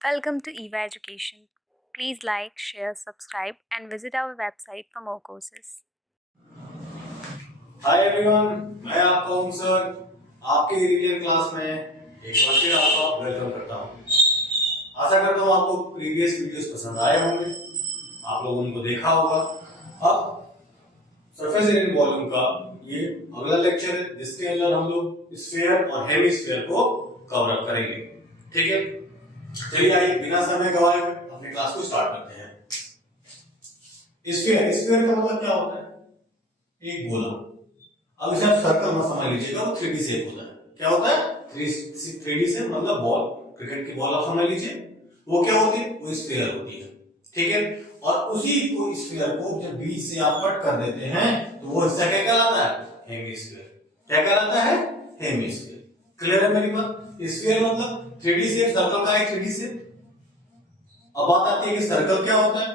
Welcome to EVA Education. Please like, share, subscribe, and visit our website for more courses. Hi everyone, मैं आपका हूं sir आपके reading class में एक बार फिर आपका वेलकम करता हूं। आशा करता हूं आपको प्रीवियस वीडियोस पसंद आए होंगे, आप लोगों ने उनको देखा होगा। अब सरफेस एरिया वॉल्यूम का ये अगला लेक्चर है जिसके अंदर हम लोग स्फीयर और हेमिस्फीयर को कवर अप करेंगे। ठीक है, चलिए आइए बिना समय गवाए अपने क्लास को स्टार्ट करते हैं। स्फीयर का मतलब क्या होता है? एक गोला। अब इसे आप सर्कल मत समझ लीजिएगा, वो 3D शेप होता है। क्या होता है? 3D से मतलब बॉल, क्रिकेट की बॉल आप समझ लीजिए। वो क्या होती है? वो स्फीयर होती है। ठीक है, और उसी को स्फीयर को जब बीच से आप कट कर देते हैं तो वो हिस्सा क्या कहलाता है? हेमिस्फीयर। क्या कहलाता है? हेमिस्फीयर। क्लियर है मेरी बात? स्फीयर मतलब 3D शेप, सर्कल का एक 3D शेप। अब बात आती है कि सर्कल क्या होता है।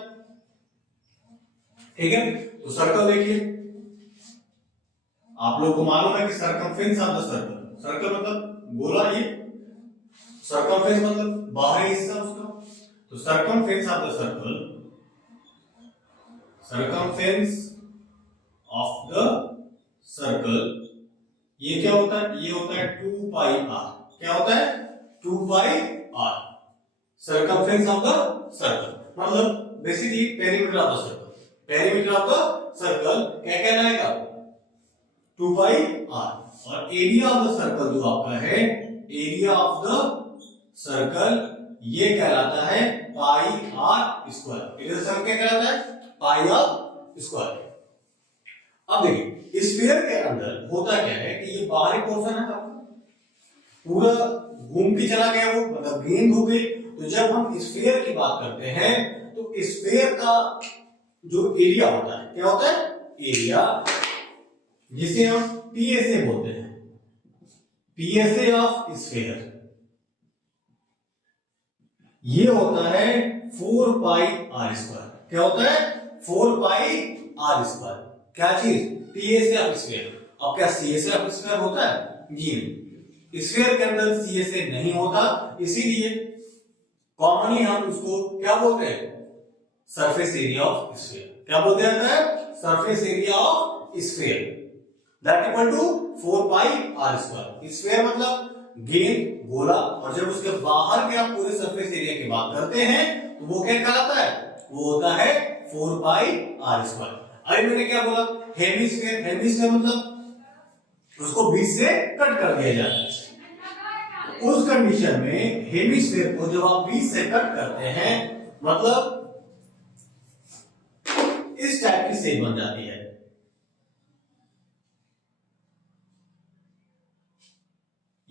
ठीक है, तो सर्कल देखिए, आप लोगों को मालूम है कि circumference of the circle, circle मतलब गोला, ये सर्कमफेरेंस मतलब बाहरी हिस्सा उसका। तो circumference of the circle, circumference of the circle, ये क्या होता है? ये होता है 2 पाई आर। क्या होता है? 2 pi R. Circumference of the circle मतलब basically perimeter of the circle. Perimeter of the circle क्या कहलाएगा? 2 पाई आर। और एरिया ऑफ द सर्कल जो आपका है, एरिया ऑफ द सर्कल, ये कहलाता है pi are square. Area of circle क्या कहलाता है? Pi are square. अब देखिए स्फीयर के अंदर होता क्या है कि ये बाहरी पोर्शन है आपका, पूरा घूम के चला गया, वो मतलब गेंद हो गई। तो जब हम स्फीयर की बात करते हैं तो स्फीयर का जो एरिया होता है, क्या होता है? एरिया, जिसे हम पीएसए बोलते हैं, पीएसए ऑफ स्फीयर, ये होता है 4 पाई आर स्क्वायर। क्या होता है? 4 पाई आर स्क्वायर। क्या चीज? PSA of sphere. अब क्या सीएसए ऑफ स्फीयर होता है? जी नहीं, स्फीयर के अंदर सीएसए नहीं होता, इसीलिए कॉमनली हम उसको क्या बोलते हैं? Surface area of sphere. क्या बोलते हैं? Surface area of sphere that equal to 4 pi are square. Sphere मतलब गेंद, गोला, और जब उसके बाहर के आप पूरे सरफेस एरिया की बात करते हैं तो वो क्या कहलाता है? वो होता है 4 पाई आर स्क्वायर। अरे मैंने क्या बोला? हेमिस्फीयर। हेमिस्फीयर मतलब उसको बीच से कट कर दिया जाता है। उस कंडीशन में हेमिस्फीयर को जब आप बीच से कट करते हैं मतलब इस टाइप की शेप बन जाती है।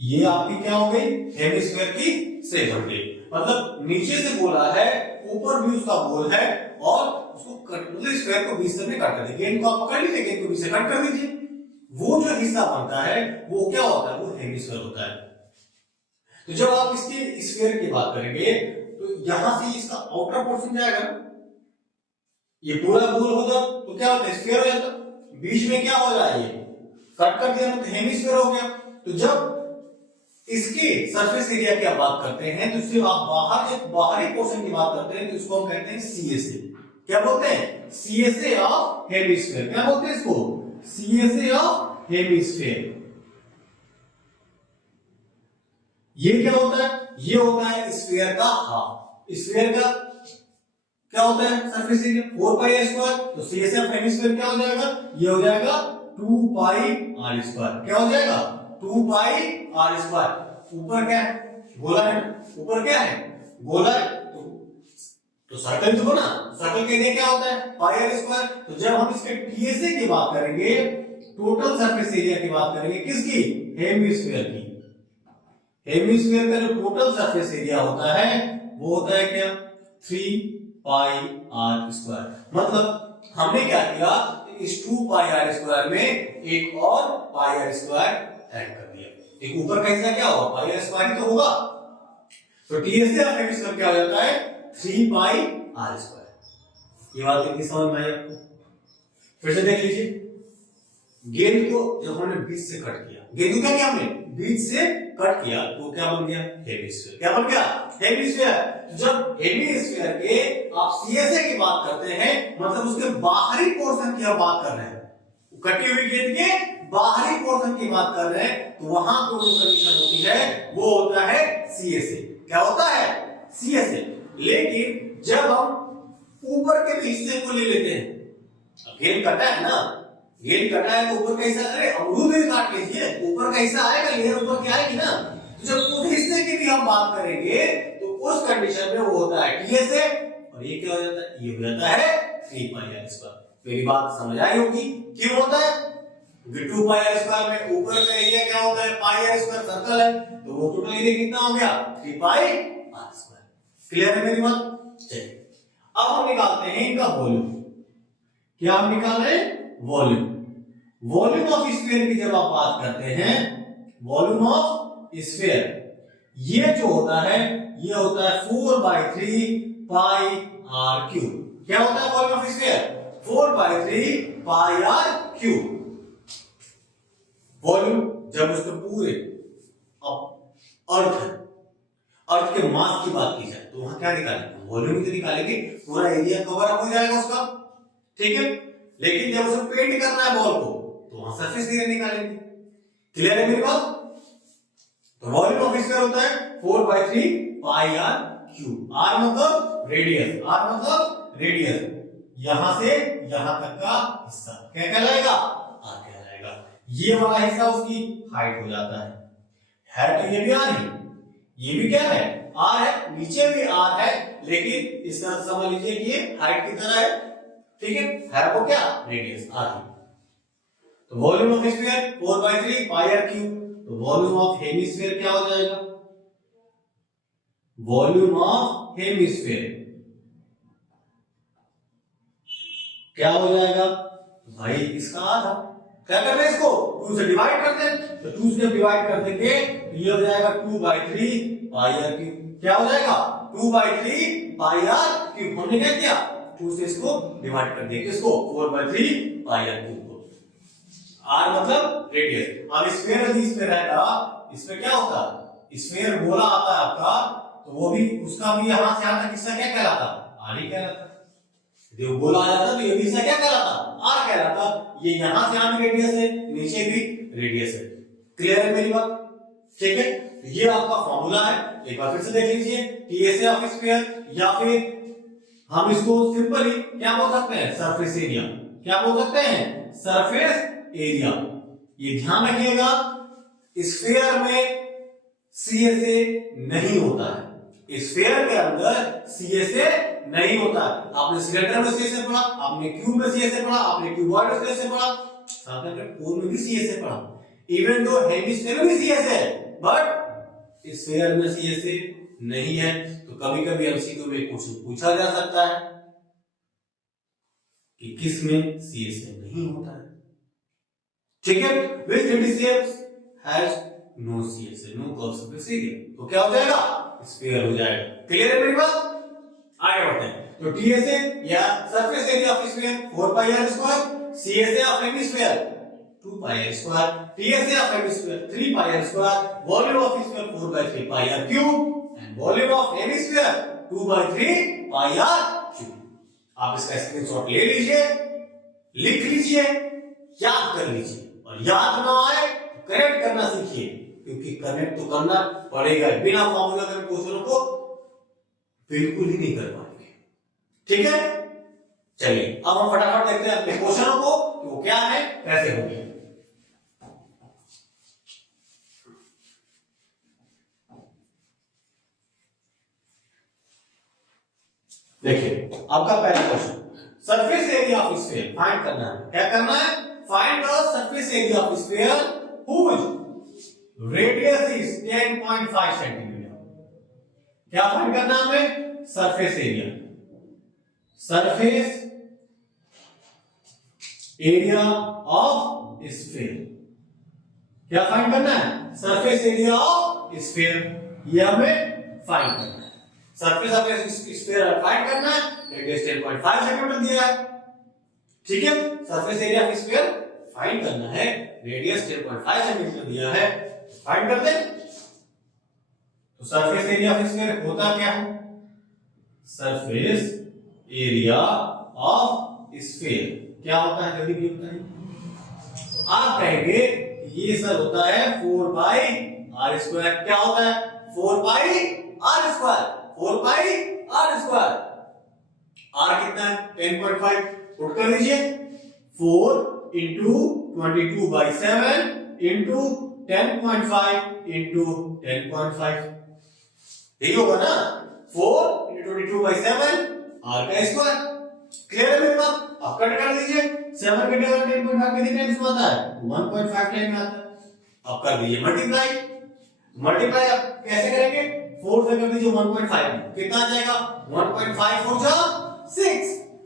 ये आपकी क्या हो गई? हेमिस्फीयर की शेप बन गई। मतलब नीचे से गोला है, ऊपर भी उसका गोल है, और उसको मतलब स्क्वायर को बीच से कट कर दीजिए। गेंद को आप पकड़ लीजिए, गेंद को बीच से कट कर दीजिए, वो जो हिस्सा बनता है वो क्या होता है? वो हेमिस्फीयर होता है। तो जब आप इसकी स्फीयर की बात करेंगे तो यहां से इसका आउटर पोर्शन जाएगा ना, ये पूरा गोल होता तो क्या होता है? स्फीयर हो जाता। बीच में क्या हो जाए? ये कट कर दिया तो हेमिस्फीयर हो गया। तो जब इसके सरफेस एरिया की आप बात करते हैं तो इससे आप बाहर एक बाहरी पोर्शन की बात करते हैं तो इसको हम कहते हैं सीएसए। क्या बोलते हैं? CSA of hemisphere. क्या बोलते हैं इसको? CSA of hemisphere. ये क्या होता है? ये होता है स्फीयर का हाफ। स्फीयर का क्या होता है? Surface area 4 pi are square. तो सीएसए ऑफ हेमिस्फीयर क्या हो जाएगा? ये हो जाएगा 2 पाई आर स्क्वायर। क्या हो जाएगा? 2 पाई आर स्क्वायर। ऊपर क्या है? गोला है। ऊपर क्या है? गोला है। तो सर्कल जो ना, सर्कल के एरिया क्या होता है? Pi are square. तो जब हम इसके पीएसए की बात करेंगे, टोटल सरफेस एरिया की बात करेंगे, किसकी? हेमिस्फीयर की। हेमिस्फीयर का जो टोटल सरफेस एरिया होता है वो होता है क्या? 3 पाई आर स्क्वायर। मतलब हमने क्या किया? इस 2 पाई आर स्क्वायर में एक और पाई आर स्क्वायर ऐड कर दिया। एक ऊपर का हिस्सा क्या होगा? पाई आर स्क्वायर ही तो होगा। तो टीएसए ऑफ हेमिस्फीयर क्या हो जाता है? 3 पाई आर स्क्वायर। ये बात कितनी समझ में आई आपको? फिर से देख लीजिए, गेंद को जब हमने बीच से कट किया, गेंद को क्या किया हमने? बीच से कट किया तो क्या बन गया? हेमिस्फीयर। क्या बन गया? हेमिस्फीयर। जब हेमिस्फीयर के आप सीएसए की बात करते हैं मतलब उसके बाहरी पोर्शन की आप बात कर रहे हैं, कटी हुई गेंद के बाहरी पोर्शन की बात कर रहे हैं, तो वहां पे जो कंडीशन होती है वो होता है सीएसए। क्या होता है? सीएसए। लेकिन जब हम ऊपर के भी हिस्से को ले लेते हैं, गेंद कटा है ना, गेंद कटा है तो ऊपर का हिस्सा, अरे अमरूद भी काट लीजिए, ऊपर का हिस्सा आएगा, लेयर ऊपर की आएगी ना। तो जब उस हिस्से की भी हम बात करेंगे तो उस कंडीशन में वो होता है टीएसए, और ये क्या हो जाता है? ये हो जाता है 3 पाई आर स्क्वायर। मेरी बात समझ आई होगी क्यों होता है? 2 पाई आर स्क्वायर में ऊपर का एरिया क्या होता है? पाई आर स्क्वायर सर्कल है, तो वो टोटल एरिया कितना हो गया? 3 पाई आर स्क्वायर। क्लियर है मेरी बात? चलिए अब हम निकालते हैं इनका वॉल्यूम। क्या हम निकाल रहे हैं? वॉल्यूम। वॉल्यूम ऑफ स्फीयर की जब आप बात करते हैं, वॉल्यूम ऑफ स्फीयर, ये जो होता है ये होता है 4/3 पाई आर क्यूब। क्या होता है volume of sphere? 4/3 pi R cube. Volume जब उसके पूरे अर्थ के मास की बात की जाए तो वहां क्या निकालेंगे? वॉल्यूम ही तो निकालेंगे, पूरा एरिया कवर अप हो जाएगा उसका, ठीक है। लेकिन जब उसे पेंट करना है बॉल को तो वहां सरफेस एरिया निकालेंगे। क्लियर है मेरी बात? तो वॉल्यूम ऑफ स्फीयर होता है 4/3 पाई आर क्यूब। आर मतलब रेडियस, आर मतलब रेडियस, यहां से यहां तक का हिस्सा क्या कहलाएगा? आर कहलाएगा। ये वाला हिस्सा उसकी हाइट हो जाता है तो ये भी आर है, ये भी क्या है? आर है, नीचे भी आर है, लेकिन इस तरह समझ लीजिए कि ये हाइट की तरह है, ठीक है वो क्या? रेडियस आर है। तो volume of sphere 4/3 pi R cube. तो वॉल्यूम ऑफ हेमिस्फीयर क्या हो जाएगा? वॉल्यूम ऑफ हेमिस्फीयर क्या हो जाएगा भाई? इसका आधा। क्या करते हैं इसको? 2 से डिवाइड करते हैं, तो 2 से डिवाइड कर देंगे तो ये हो जाएगा 2/3 पाई आर क्यूब। क्या हो जाएगा? 2/3 पाई आर क्यूब। हमने क्या किया? 2 से इसको डिवाइड कर दिया, किसको? 4/3 पाई आर क्यूब को। आर मतलब रेडियस। अब स्फीयर यदि इसमें रहता, इसमें क्या होता? स्फीयर गोला आता है आपका, तो वो भी उसका भी यहां से यहां तक हिस्सा क्या कहलाता? आर ही कहलाता। यदि गोला आ जाता तो ये भी हिस्सा क्या कहलाता? आर कहलाता। ये यहां से यहां भी रेडियस है, नीचे भी रेडियस है। क्लियर है मेरी बात? ठीक है, तो ये आपका फॉर्मूला है, एक बार फिर से देख लीजिए। टीएसए ऑफ स्फीयर, या फिर हम इसको सिंपली क्या बोल सकते हैं? Surface area. क्या बोल सकते हैं? Surface area. ये ध्यान रखिएगा, स्फीयर में सीएसए नहीं होता है, स्फीयर के अंदर सीएसए नहीं होता है। आपने सिलेंडर में सीएसए पढ़ा, आपने क्यूब में सीएसए पढ़ा, आपने क्यूबॉइड में सीएसए पढ़ा, साथ में कोन में भी सीएसए पढ़ा। इवन दो हेमिस्फीयर में सीएसए है, बट स्फीयर में सीएसए नहीं है। तो कभी कभी एमसीक्यू में क्वेश्चन पूछा जा सकता है कि किस में सीएसए नहीं होता है, ठीक है। Which shapes has no CSA, no curve surface area, तो क्या हो जाएगा? स्फीयर हो जाएगा। क्लियर है मेरी बात? आगे बढ़ते हैं। तो टीएसए या surface area of sphere 4 pi are square, CSA of hemisphere 2 pi are square, TSA of hemisphere 3 pi are square, volume of sphere 4/3 pi R cube and volume of hemisphere 2/3 pi R cube. आप इसका screenshot ले लीजिए, लिख लीजिए, याद कर लीजिए, और याद ना आए तो करेक्ट करना सीखिए, क्योंकि करेक्ट तो करना पड़ेगा, बिना फॉर्मूला के क्वेश्चनों को बिल्कुल ही नहीं कर पाएंगे, ठीक है। चलिए अब हम फटाफट देखते हैं अपने क्वेश्चनों को कि वो क्या है, कैसे होंगे। देखिए आपका पहला question, surface area of sphere find करना है। क्या करना है? Find the surface area of sphere whose radius is 10.5 centimetre. क्या फाइंड करना है हमें? Surface area, surface area of sphere. क्या फाइंड करना है? सरफेस एरिया ऑफ स्फीयर, ये हमें फाइंड करना है। सरफेस ऑफ स्फीयर फाइंड करना है, रेडियस 10.5 सेंटीमीटर दिया है, ठीक है। Surface area of sphere find करना है, रेडियस 10.5 सेंटीमीटर दिया है, फाइंड कर दे। तो सरफेस एरिया ऑफ स्फीयर होता क्या है? सरफेस एरिया ऑफ स्फीयर क्या होता है? जल्दी बताइए। आप कहेंगे ये सर होता है 4 पाई आर स्क्वायर। क्या होता है? 4 pi are square. 4 pi are square. R कितना है? 10.5। पुट कर दीजिए। 4 इंटू 22/7 इंटू 10.5 इंटू 10.5 यही होगा ना? 4 इंटू 22/7 आर का स्क्वायर। क्लियर है मेरे बात? आप कट कर दीजिए। 7 के टेबल 10.5 कितने टाइम्स में आता है? 1.5 टाइम में आता है। अब कर दीजिए मल्टीप्लाई। मल्टीप्लाई आप कैसे करेंगे? 4 से कर दीजिए 1.5 में कितना आ जाएगा? 1.5 4 जा 6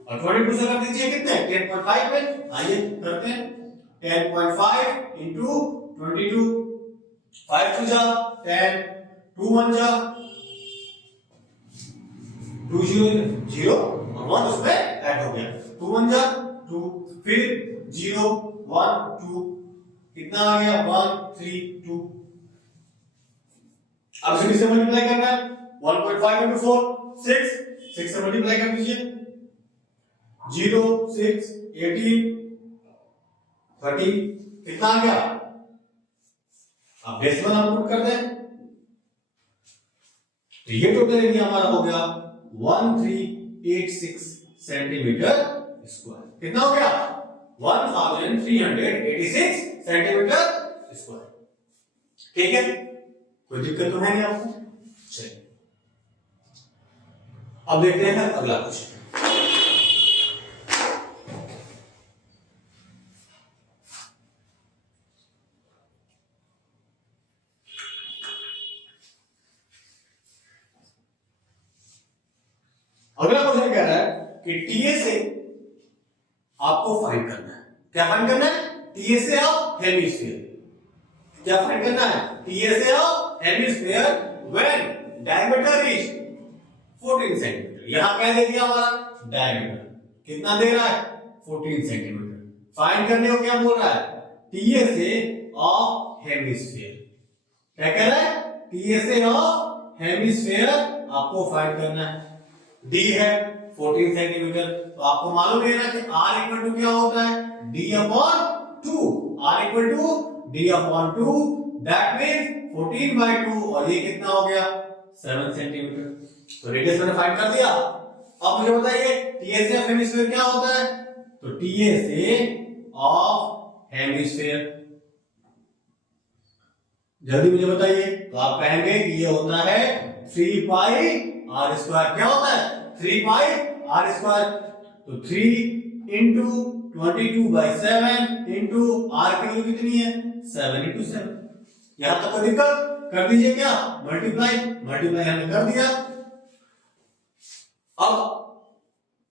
और 22 से कर दीजिए कितने? 10.5 में। आइए करते हैं। 10.5 इंटू 22 5 2 जा 10 2 1 जा 2 0 और 1 उसमें ऐड हो गया। 2 1 जा 2 फिर 0 1 2 कितना आ गया? 1 3 2। अब इसे किससे मल्टीप्लाई करना है? 1.5 into 4 6 से मल्टीप्लाई कर दीजिए। 0 6 18 30 कितना आ गया? अब डेसिमल हम पुट करते हैं तो ये टोटल एरिया हमारा हो गया 1386 सेंटीमीटर स्क्वायर। कितना हो गया? 1386 सेंटीमीटर स्क्वायर। ठीक है, कोई दिक्कत तो है नहीं आपको? चलिए अब देखते हैं अगला क्वेश्चन। अगला क्वेश्चन कह रहा है कि टीए से आपको फाइंड करना है। क्या फाइंड करना है? टीए से ऑफ हेमिस्फीयर। क्या फाइंड करना है? टीए से of hemisphere when diameter is 14 centimetre. यहां क्या दे दिया हमारा? डायमीटर कितना दे रहा है? 14 सेंटीमीटर। फाइंड करने को क्या बोल रहा है? टीए से ऑफ हेमिस्फीयर। क्या कह रहा है? टीए से ऑफ हेमिस्फीयर आपको फाइंड करना है। डी है 14 सेंटीमीटर। तो आपको मालूम है ना कि R इक्वल टू क्या होता है? D upon 2। R equal to D upon 2 that means 14/2 और ये कितना हो गया? 7 सेंटीमीटर। तो रेडियस मैंने फाइंड कर दिया। अब मुझे बताइए टीए से ऑफ हेमिस्फीयर क्या होता है? तो टीए से ऑफ हेमिस्फीयर जल्दी मुझे बताइए। तो आप कहेंगे कि ये होता है 3 पाई आर स्क्वायर। क्या होता है? 3 पाई आर स्क्वायर। तो 3 इंटू 22/7 इंटू आर की वैल्यू कितनी है? 7 इंटू 7। यहां तक कोई दिक्कत? कर दीजिए क्या? मल्टीप्लाई। मल्टीप्लाई हमने कर दिया। अब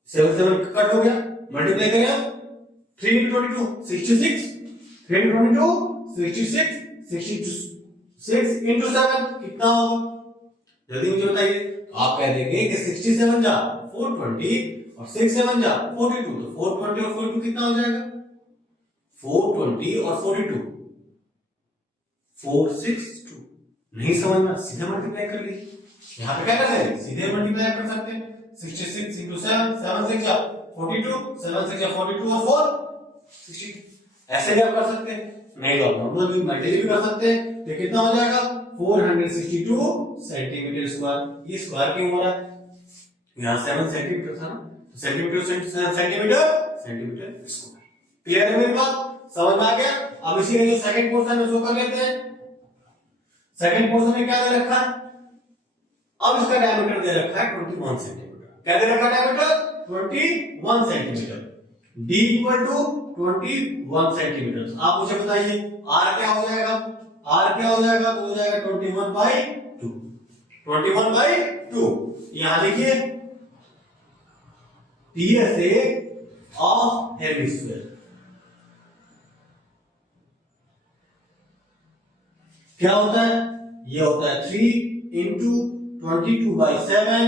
7 7 कट हो गया। मल्टीप्लाई करें 3 इंटू 22 66। 3 इंटू 22 66 66 6 इंटू 7 कितना होगा? जल्दी मुझे बताइए। आप कह देंगे कि 67 जा 420 और 6 7 जा 42। तो 420 और 42 कितना हो जाएगा? 420 और 42 462। नहीं समझ में? सीधे मल्टीप्लाई कर लीजिए। यहां पे क्या कर सकते हैं? सीधे मल्टीप्लाई कर सकते हैं। 66 into 7 7 6 जा 42 7 6 जा 42 और 4 62। ऐसे भी आप कर सकते हैं। नहीं तो नॉर्मल भी मल्टीप्लाई भी कर सकते हैं। तो कितना हो जाएगा? 462 सेंटीमीटर स्क्वायर। ये स्क्वायर क्यों हो रहा है? यहाँ 7 सेंटीमीटर था ना, तो centimetre centimetre centimetre square. Clear है मेरी बात? समझ में आ गया? अब इसी का जो सेकंड पोर्शन है उसको कर लेते हैं। सेकंड पोर्शन में क्या दे रखा है? अब इसका डायमीटर दे रखा है 21 सेंटीमीटर। क्या दे रखा है diameter? 21 centimetre. d equal to 21 centimetre. आप मुझे बताइए r क्या हो जाएगा? r क्या हो जाएगा? तो हो जाएगा 21/2। 21/2। यहां देखिए टीए से ऑफ हेमिस्फीयर क्या होता है? ये होता है 3 इंटू 22/7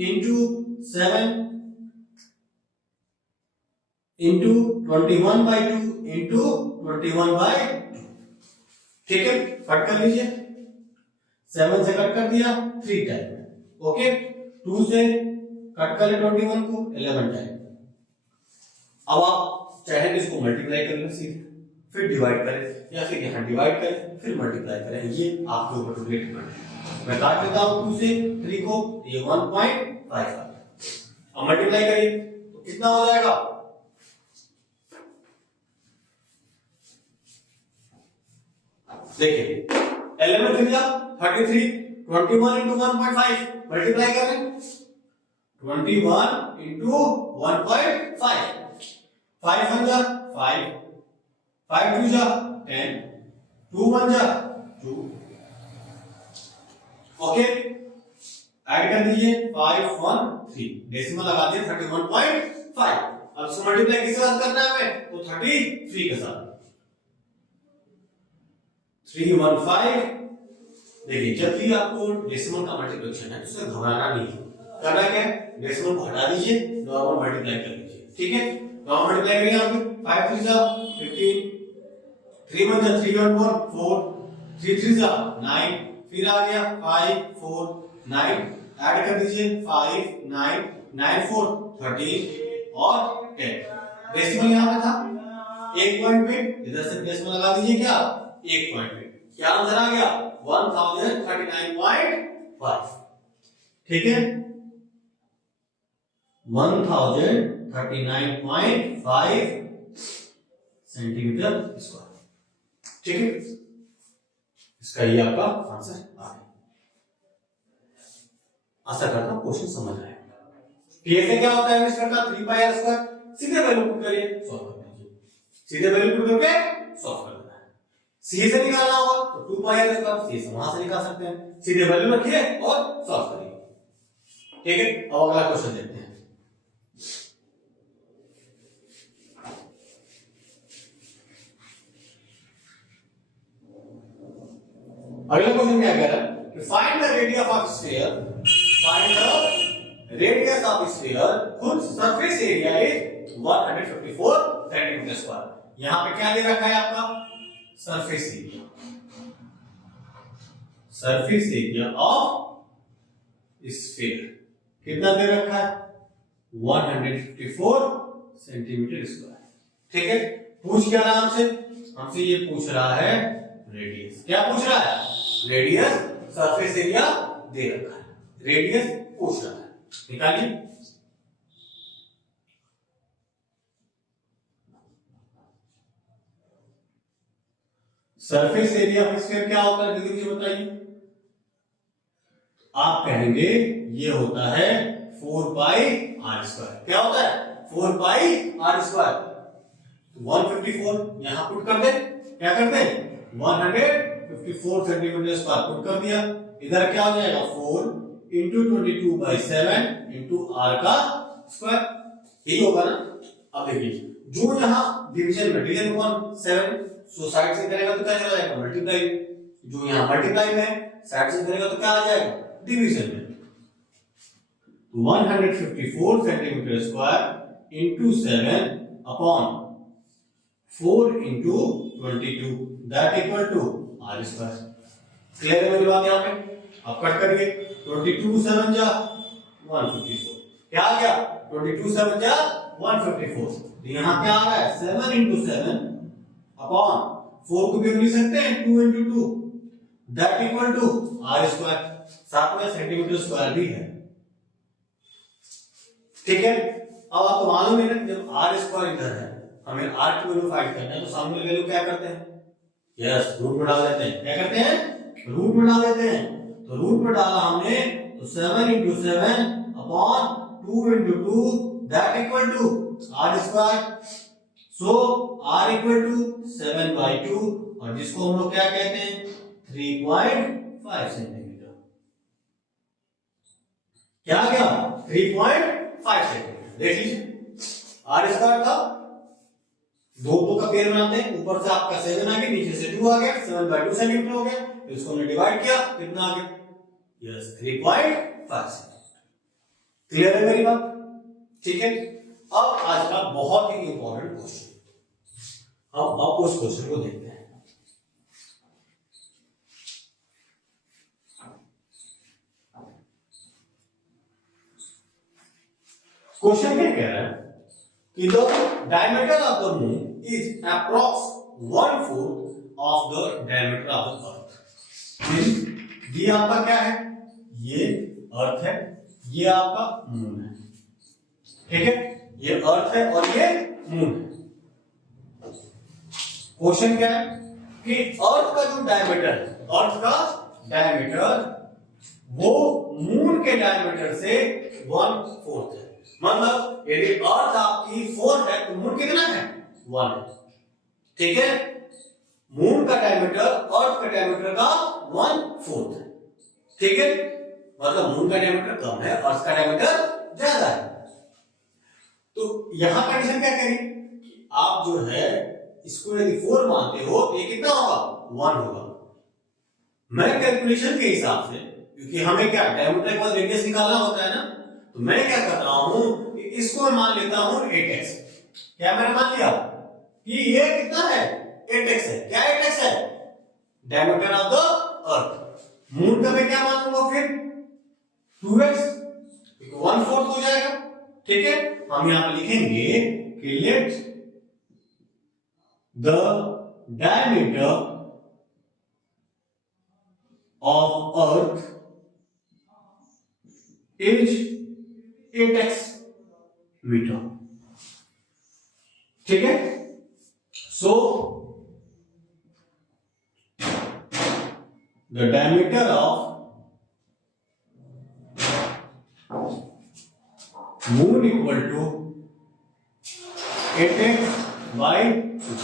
इंटू 7 इंटू 21/2 इंटू 21/2। ठीक है, कट कर लीजिए। 7 से कट कर दिया 3 टाइम। ओके, 2 से कट कर ले 21 को 11 टाइम। अब आप चाहे तो इसको मल्टीप्लाई कर लें सीधे, फिर डिवाइड करें, या फिर यहाँ डिवाइड करें फिर मल्टीप्लाई करें, ये आपके ऊपर टोटली डिपेंड है। मैं काट लेता हूँ 2 से 3 को, ये 1.5 आ गया। अब मल्टीप्लाई करिए तो कितना हो जाएगा, देखिए 11 3 जा 33, 21 into 1.5 मल्टीप्लाई कर रहे हैं, 21 into 1.5, 5 1 जा 5, 5 2 जा 10, 2 1 जा 2। ओके, ऐड कर दीजिए 5 1 3, डेसिमल लगा दिए 31.5। अब इसको मल्टीप्लाई किसके साथ करना है हमें, तो 33 के साथ, 315। देखिए जब भी आपको डेसिमल का मल्टीप्लिकेशन है उससे घबराना नहीं है, करना क्या है, डेसिमल को हटा दीजिए, नॉर्मल मल्टीप्लाई कर लीजिए। ठीक है, नॉर्मल मल्टीप्लाई करिए आप 5 3 जा 15, 3 1 जा 3 1 4 4, 3 3 जा 9, फिर आ गया 5 4 9, ऐड कर दीजिए 5 9 9 4 13 और 10। डेसिमल यहां पे था एक पॉइंट पे, इधर से डेसिमल लगा दीजिए क्या, एक पॉइंट पे, क्या आंसर आ गया 1039.5। ठीक है, 1039.5 सेंटीमीटर स्क्वायर। ठीक है, इसका ये आपका आंसर आ गया। आशा करता हूं क्वेश्चन समझ आएगा। कैसे क्या होता है मिस्टर का 3 पाई आर स्क्वायर, सीधे वैल्यू पुट करिए, सॉल्व कर दीजिए, सीधे वैल्यू पुट करके सॉल्व कर देना है। सी से निकालना होगा तो 2 पाई आर स्क्वायर, सी से वहां से निकाल सकते हैं, सीधे वैल्यू रखिए और सॉल्व करिए। ठीक है, अब अगला क्वेश्चन देखते हैं। अगला क्वेश्चन क्या कह रहा है कि find the radius of sphere, find the radius of sphere whose surface area is 154 centimetre square. यहां पे क्या दे रखा है आपका, surface area, surface area of sphere कितना दे रखा है 154 सेंटीमीटर स्क्वायर। ठीक है, पूछ क्या रहा हमसे, हमसे ये पूछ रहा है रेडियस, क्या पूछ रहा है, रेडियस, सरफेस एरिया दे रखा है, रेडियस पूछ रहा है, निकालिए। सरफेस एरिया ऑफ स्फीयर क्या होता है जल्दी मुझे बताइए। आप कहेंगे ये होता है 4 पाई आर स्क्वायर, क्या होता है 4 पाई आर स्क्वायर। 154 यहां पुट कर दे, क्या कर दे 154 सेंटीमीटर स्क्वायर पुट कर दिया, इधर क्या हो जाएगा 4 इंटू 22/7 इंटू आर का स्क्वायर, यही होगा ना। अब देखिए जो यहां डिवीजन में डिवीजन 1 7 सो साइड से करेगा तो क्या चला जाएगा मल्टीप्लाई, जो यहां मल्टीप्लाई में साइड से करेगा तो क्या आ जाएगा डिवीजन में। 154 centimetre square into 7 upon 4 into 22 that equal to R square. Clear है मेरी बात यहां पे। अब कट करिए 22 7 जा 154, क्या आ गया 22 7 जा 154, तो यहां क्या आ रहा है 7 इंटू 7 अपॉन 4 को भी हम लिख सकते हैं 2 into 2 that equal to R square, साथ में सेंटीमीटर स्क्वायर भी है। ठीक है, अब आपको मालूम है ना जब आर स्क्वायर इधर है हमें आर की वैल्यू फाइंड करना है तो सामने वैल्यू क्या करते हैं, यस रूट में डाल देते हैं, क्या करते हैं रूट में डाल देते हैं। तो रूट में डाला हमने तो 7 into 7 upon 2 into 2 that equal to R square. So R equal to 7/2 और जिसको हम लोग क्या कहते हैं 3.5 सेंटीमीटर। क्या आ गया 3.5 सेंटीमीटर। देख लीजिए आर स्क्वायर था, दो का पेयर बनाते हैं, ऊपर से आपका 7 आ गया, नीचे से 2 आ गया, 7/2 सेंटीमीटर हो गया, इसको हमने डिवाइड किया कितना आ गया, यस 3.5 सेंटीमीटर। क्लियर है मेरी बात। ठीक है, अब आज का बहुत ही इंपॉर्टेंट क्वेश्चन, हम अब उस क्वेश्चन को देखते हैं। क्वेश्चन क्या कह रहा है कि the diameter of the moon is approx 1/4 of the diameter of the earth. ये आपका क्या है, ये अर्थ है, ये आपका मून है, ठीक है, ये अर्थ है और ये मून है। क्वेश्चन क्या है कि अर्थ का जो डायमीटर है, अर्थ का डायमीटर वो मून के डायमीटर से 1/4 है। मतलब यदि अर्थ आपकी 4 है तो मून कितना है, 1 है, ठीक है। मून का डायमीटर अर्थ का डायमीटर का 1/4 है, ठीक है। मतलब मून का डायमीटर कम है, अर्थ का डायमीटर ज्यादा है। तो यहां कंडीशन क्या करें कि आप जो है इसको यदि 4 मानते हो तो ये कितना होगा, 1 होगा। मैं कैलकुलेशन के हिसाब से, क्योंकि हमें क्या डायमीटर के बाद रेडियस निकालना होता है ना, तो मैं क्या कर रहा हूं कि इसको मान लेता हूं 8x। क्या मैंने मान लिया कि ये कितना है, 8x है। क्या 8x है, diameter of the earth. Moon का मैं क्या मान लूंगा फिर 2x, 1/4 हो जाएगा, ठीक है। हम यहां पर लिखेंगे कि let the diameter of earth is 8x metre, ठीक है। So the diameter of moon equal to 8x by 2,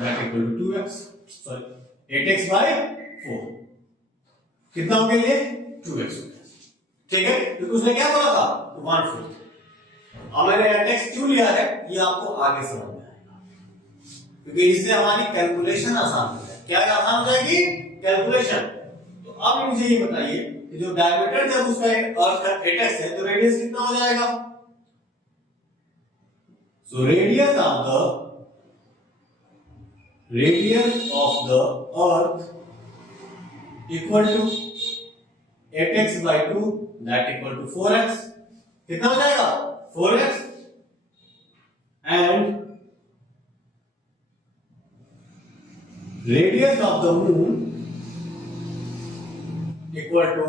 that equal to 2x, sorry 8x by 4, कितना हो गया ये 2x हो गया, ठीक है। क्योंकि उसने क्या बोला था 1/4। अब मैंने 8x क्यों लिया है ये आपको आगे समझ में आएगा, क्योंकि इससे हमारी कैलकुलेशन आसान हो जाएगी। क्या आसान हो जाएगी, कैलकुलेशन। तो अब मुझे ये बताइए कि जो डायमीटर जब उसका अर्थ का 8x है तो रेडियस कितना हो जाएगा। So radius of the earth equal to 8x by 2, that equal to 4x। कितना हो जाएगा 4x, and radius of the moon equal to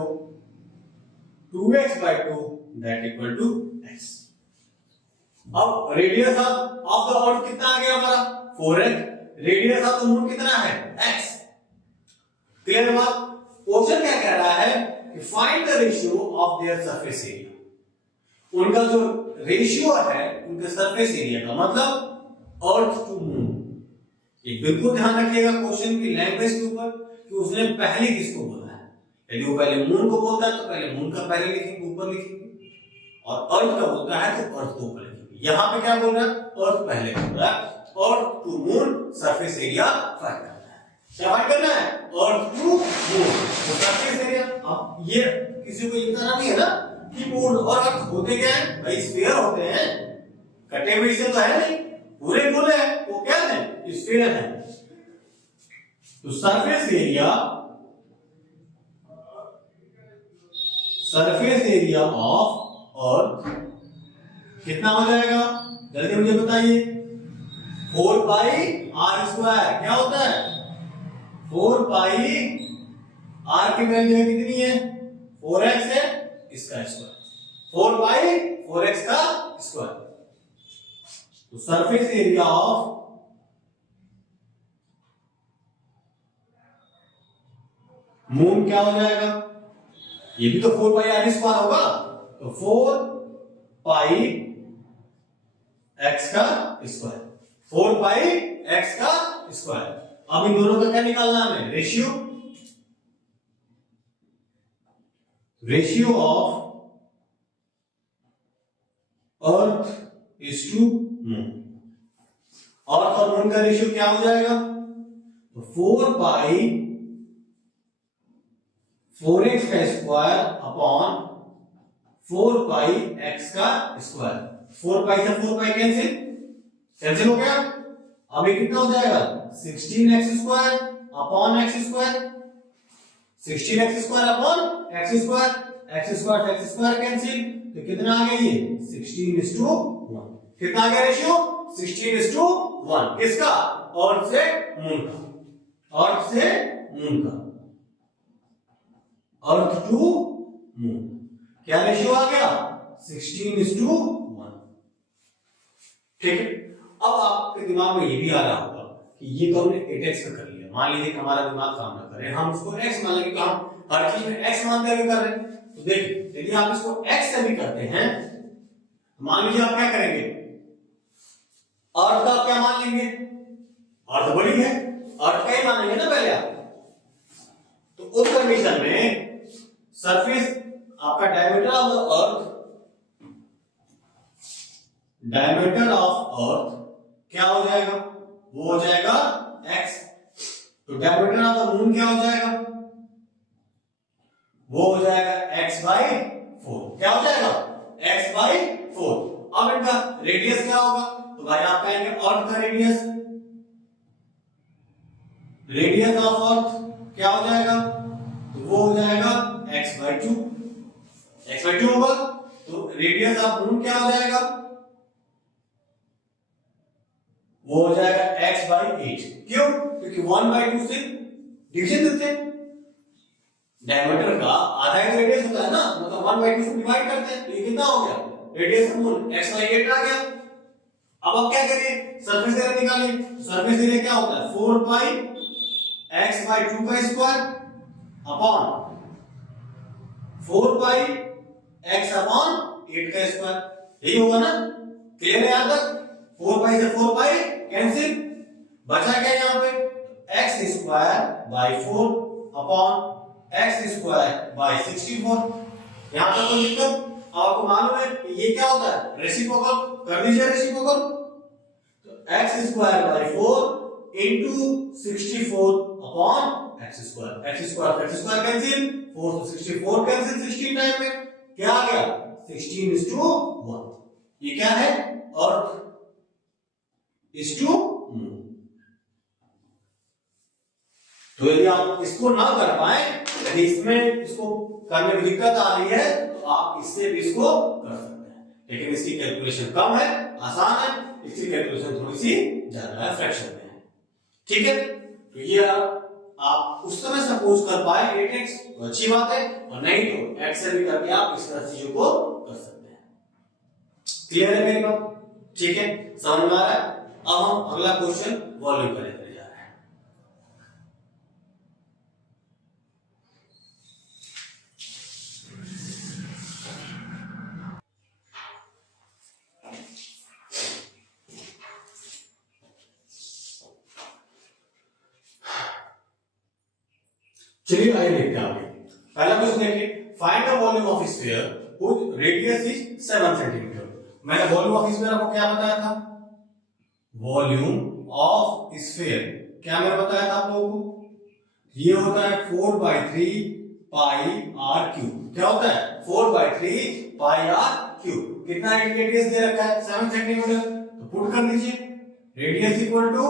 2x by 2, that equal to x। अब रेडियस ऑफ द अर्थ कितना आ गया हमारा 4x, radius of the moon कितना है x। Clear बात। क्वेश्चन क्या कह रहा है कि find the ratio of their surface area. उनका जो रेशियो है उनके सरफेस एरिया का, मतलब अर्थ टू मून। ये बिल्कुल ध्यान रखिएगा क्वेश्चन की लैंग्वेज के ऊपर कि उसने पहले किसको बोला है। यदि वो पहले मून को बोलता है तो पहले मून का पहले लिखेंगे, ऊपर लिखेंगे, और अर्थ का बोलता है तो अर्थ को ऊपर लिखेंगे। यहां पे क्या बोल रहा है, अर्थ पहले बोल रहा है, earth to moon surface area find करना है। क्या फाइंड करना है, अर्थ टू मून तो सरफेस एरिया। अब ये किसी को ये बताना नहीं है ना कि मून और अर्थ होते क्या है, भाई स्फीयर होते हैं, कटे हुए से तो है नहीं, पूरे गोले हैं, वो क्या है स्फीयर है। तो सरफेस एरिया ऑफ अर्थ कितना हो जाएगा, जल्दी मुझे बताइए। 4πr²। क्या होता है 4πr की वैल्यू कितनी है 4x है, इसका स्क्वायर 4x का स्क्वायर। तो सरफेस एरिया ऑफ मून क्या हो जाएगा, ये भी तो 4πr² होगा, तो 4πx का स्क्वायर, 4πx का स्क्वायर। अब इन दोनों का क्या निकालना है, ratio of earth is to moon. Earth और मून का रेशियो क्या हो जाएगा, तो 4x का स्क्वायर अपॉन 4πx का स्क्वायर। 4π से 4π कैंसिल हो गया। अब ये कितना हो जाएगा 16x² upon x², 16x² upon x², x² cancel, तो तो कितना आ गया ये 16:1। कितना आ गया रेशियो 16:1 किसका अर्थ से मून का, अर्थ से मून का, अर्थ टू मून क्या रेशियो आ गया 16:1। ठीक है। अब आपके दिमाग में ये भी आ रहा होगा कि ये तो हमने 8x का कर लिया, मान लीजिए कि हमारा दिमाग काम ना करे, हम उसको x मान लेंगे, तो हम हर चीज में x मानते हुए कर रहे हैं। तो देखिए यदि आप इसको x से भी करते हैं, मान लीजिए आप क्या करेंगे, अर्थ का क्या मान लेंगे, अर्थ बड़ी है, अर्थ का ही मानेंगे ना पहले आप। तो उस कंडीशन में सरफेस आपका diameter of the earth, diameter of अर्थ क्या हो जाएगा, वो हो जाएगा x। तो डायमीटर ऑफ द मून क्या हो जाएगा, वो हो जाएगा x/4। क्या हो जाएगा x/4। अब इनका रेडियस क्या होगा, तो भाई आप कहेंगे अर्थ का रेडियस, रेडियस ऑफ अर्थ क्या हो जाएगा, तो वो हो जाएगा x/2। x/2 होगा। तो रेडियस ऑफ मून क्या हो जाएगा, वो हो जाएगा x/8। क्यों, क्योंकि 1/2 से डिवीजन देते हैं, डायमीटर का आधा एक रेडियस होता है ना, मतलब 1/2 से डिवाइड करते हैं। तो ये कितना हो गया, रेडियस ऑफ मून x/8 आ गया। अब आप क्या करिए, सरफेस एरिया निकालिए। सरफेस एरिया क्या होता है 4 x/2 का स्क्वायर अपॉन 4 x/8 का स्क्वायर, यही होगा ना। क्लियर है यहां तक, 4 से 4 कैंसिल, बचा क्या यहाँ पे x² अपॉन x²/64। यहां तक कोई दिक्कत, आपको मालूम है कि ये क्या होता है रेसिप्रोकल, कर दीजिए रेसिप्रोकल। तो x²/4 into 64 upon x² cancel, 4 से 64 कैंसिल 16 टाइम में, क्या आ गया 16:1। ये क्या है अर्थ इज टू मून। तो यदि आप इसको ना कर पाए, यदि इसमें इसको करने में दिक्कत आ रही है, तो आप इससे भी इसको कर सकते हैं, लेकिन इसकी कैलकुलेशन कम है, आसान है, इसकी कैलकुलेशन थोड़ी सी ज्यादा है, फ्रैक्शन में है। ठीक है। तो ये आप उस समय सपोज कर पाए 8x तो अच्छी बात है, और नहीं तो x से भी करके आप इस तरह चीजों को कर सकते हैं। क्लियर है मेरी बात, ठीक है, समझ में आ रहा है। अब हम अगला क्वेश्चन वॉल्यूम पर लेकर जा रहे हैं। चलिए आइए देखते हैं आगे। पहला क्वेश्चन देखिए, find the volume of sphere which radius is 7 centimetre. मैंने वॉल्यूम ऑफ स्फीयर आपको क्या बताया था, वॉल्यूम ऑफ स्फीयर क्या मैंने बताया था आप लोगों को, ये होता है 4/3 पाई आर क्यूब। क्या होता है 4/3 पाई आर क्यूब। कितना रेडियस दे रखा है 7 सेंटीमीटर, तो पुट कर लीजिए रेडियस इक्वल टू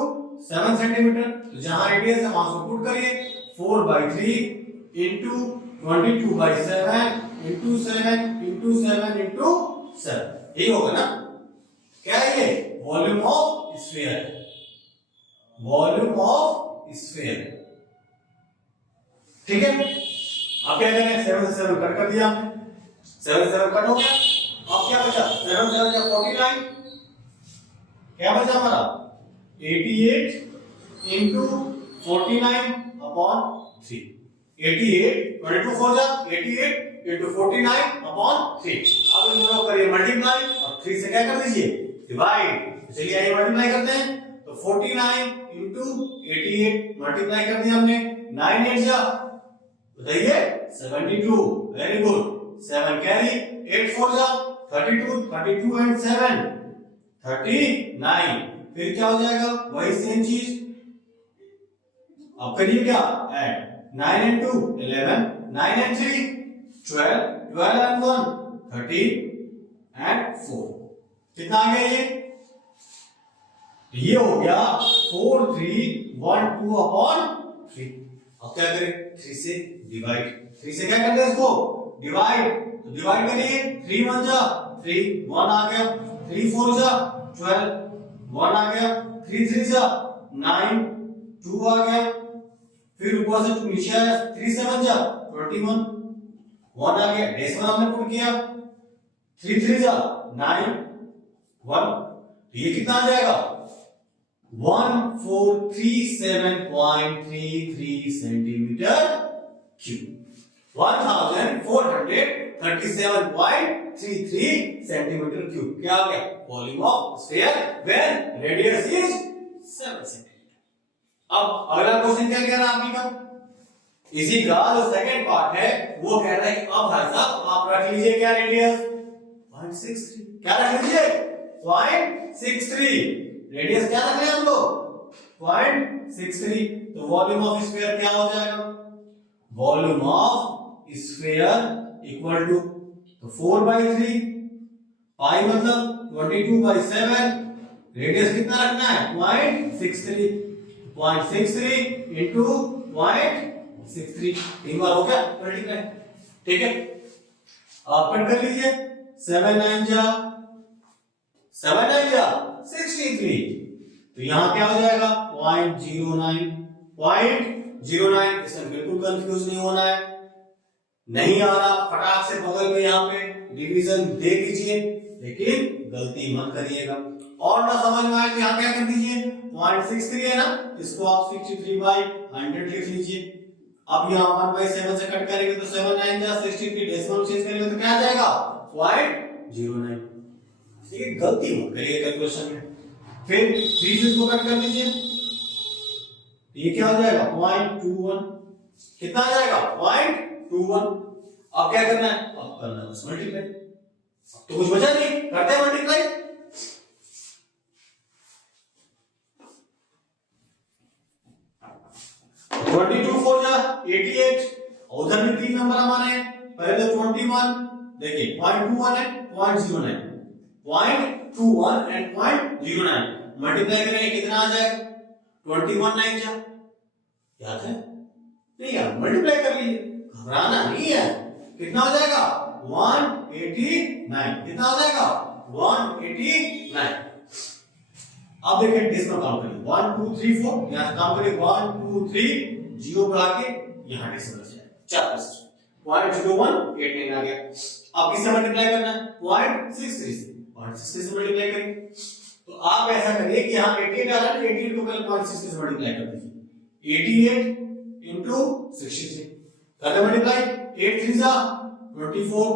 7 सेंटीमीटर। तो जहां रेडियस है वहां से पुट करिए 4/3 into 22/7 into 7 into 7 into 7, यही होगा ना। क्या है ये वॉल्यूम ऑफ स्फीयर है, वॉल्यूम ऑफ स्फीयर। ठीक है। अब क्या करें, 7 से 7 कट कर दिया हमने, 7 से 7 कट हो गया। अब क्या बचा 7 7 या 49, क्या बचा हमारा 88 into 49 अपॉन 3। 88 22 4 जा 88 into 49 अपॉन 3। अब इन दोनों करिए मल्टीप्लाई और 3 से क्या कर दीजिए डिवाइड। चलिए आइए मल्टीप्लाई करते हैं। तो 49 into 88 मल्टीप्लाई कर दिया हमने, 9 8 जा बताइए 72। वेरी गुड, 7 कैरी, 8 4 जा 32, 32 and 7 39। फिर क्या हो जाएगा वही सेम चीज, अब करिए क्या add 9 and 2 11, 9 and 3 12, 12 and 1 13 and 4। कितना आ गया ये हो गया 4 3 1 2 अपॉन 3। अब क्या करें 3 से डिवाइड, 3 से क्या करते हैं इसको डिवाइड, तो डिवाइड करिए, 3 1 जा 3 1 आ गया, 3 4 जा 12 1 आ गया, 3 3 जा 9 2 आ गया, फिर ऊपर से नीचे आया 3 7 जा 21 1 आ गया, डेसिमल हमने पुट किया, 3 3 जा 9 1, तो ये कितना आ जाएगा 1437.33 सेंटीमीटर क्यूब, 1437.33 सेंटीमीटर क्यूब क्या आ गया volume of sphere when radius is 7 centimetre. अब अगला क्वेश्चन क्या कह रहा है आपका, इसी का जो सेकंड पार्ट है वो कह रहा है कि अब भाई साहब आप रख लीजिए क्या रेडियस 0.63, क्या रख लीजिए 0.63, रेडियस क्या रख रहे हैं हम लोग 0.63, तो वॉल्यूम ऑफ स्फीयर क्या हो जाएगा, volume of sphere equal to, तो 4/3 पाई मतलब 22/7, रेडियस कितना रखना है 0.63, 0.63 इंटू 0.63, 3 बार हो गया मल्टीप्लाई, ठीक है। आप कट कर लीजिए, 7 9 जा 63, तो यहां क्या हो जाएगा 0.09, इसमें बिल्कुल कंफ्यूज नहीं होना है, नहीं आ रहा फटाक से बगल में यहाँ पे डिवीजन दे दीजिए, लेकिन गलती मत करिएगा, और ना समझ में आए तो यहाँ क्या कर दीजिए 0.63 है ना, इसको आप 63/100 लिख लीजिए। अब यहाँ 1/7 से कट करेंगे तो 7 9 जा 63, डेसिमल चेंज करेंगे तो क्या आ जाएगा 0.09, ठीक है, गलती मत करिए कैलकुलेशन में। फिर 3 को कट कर लीजिए, ये क्या हो जाएगा 0.21, कितना आ जाएगा 0.21, अब क्या करना है, अब करना है बस मल्टीप्लाई, तो कुछ बचा नहीं, करते हैं मल्टीप्लाई, 22 4 जा 88, उधर भी 3 नंबर हमारे हैं, पहले तो 21 देखिए 0.21 है 0.09, 0.21 एंड 0.09 मल्टीप्लाई करेंगे कितना आ जाएगा 21 9 जा, याद है नहीं यार, मल्टीप्लाई कर लीजिए, घबराना नहीं है, कितना हो जाएगा 189, कितना हो जाएगा 189। अब देखिए डेसिमल काउंट करिए 1 2 3 4, यहां काउंट करिए 1 2 3 0 बढ़ा के यहां डेसिमल से 0.0189 आ गया। अब किससे मल्टीप्लाई करना है 0.63 से, 0.63 से मल्टीप्लाई करेंगे, तो आप ऐसा करिए कि यहां 88 आ रहा है, 88 को पहले 0.63 से मल्टीप्लाई कर दीजिए, 88 into 63 करते मल्टीप्लाई, 8 3 जा 24,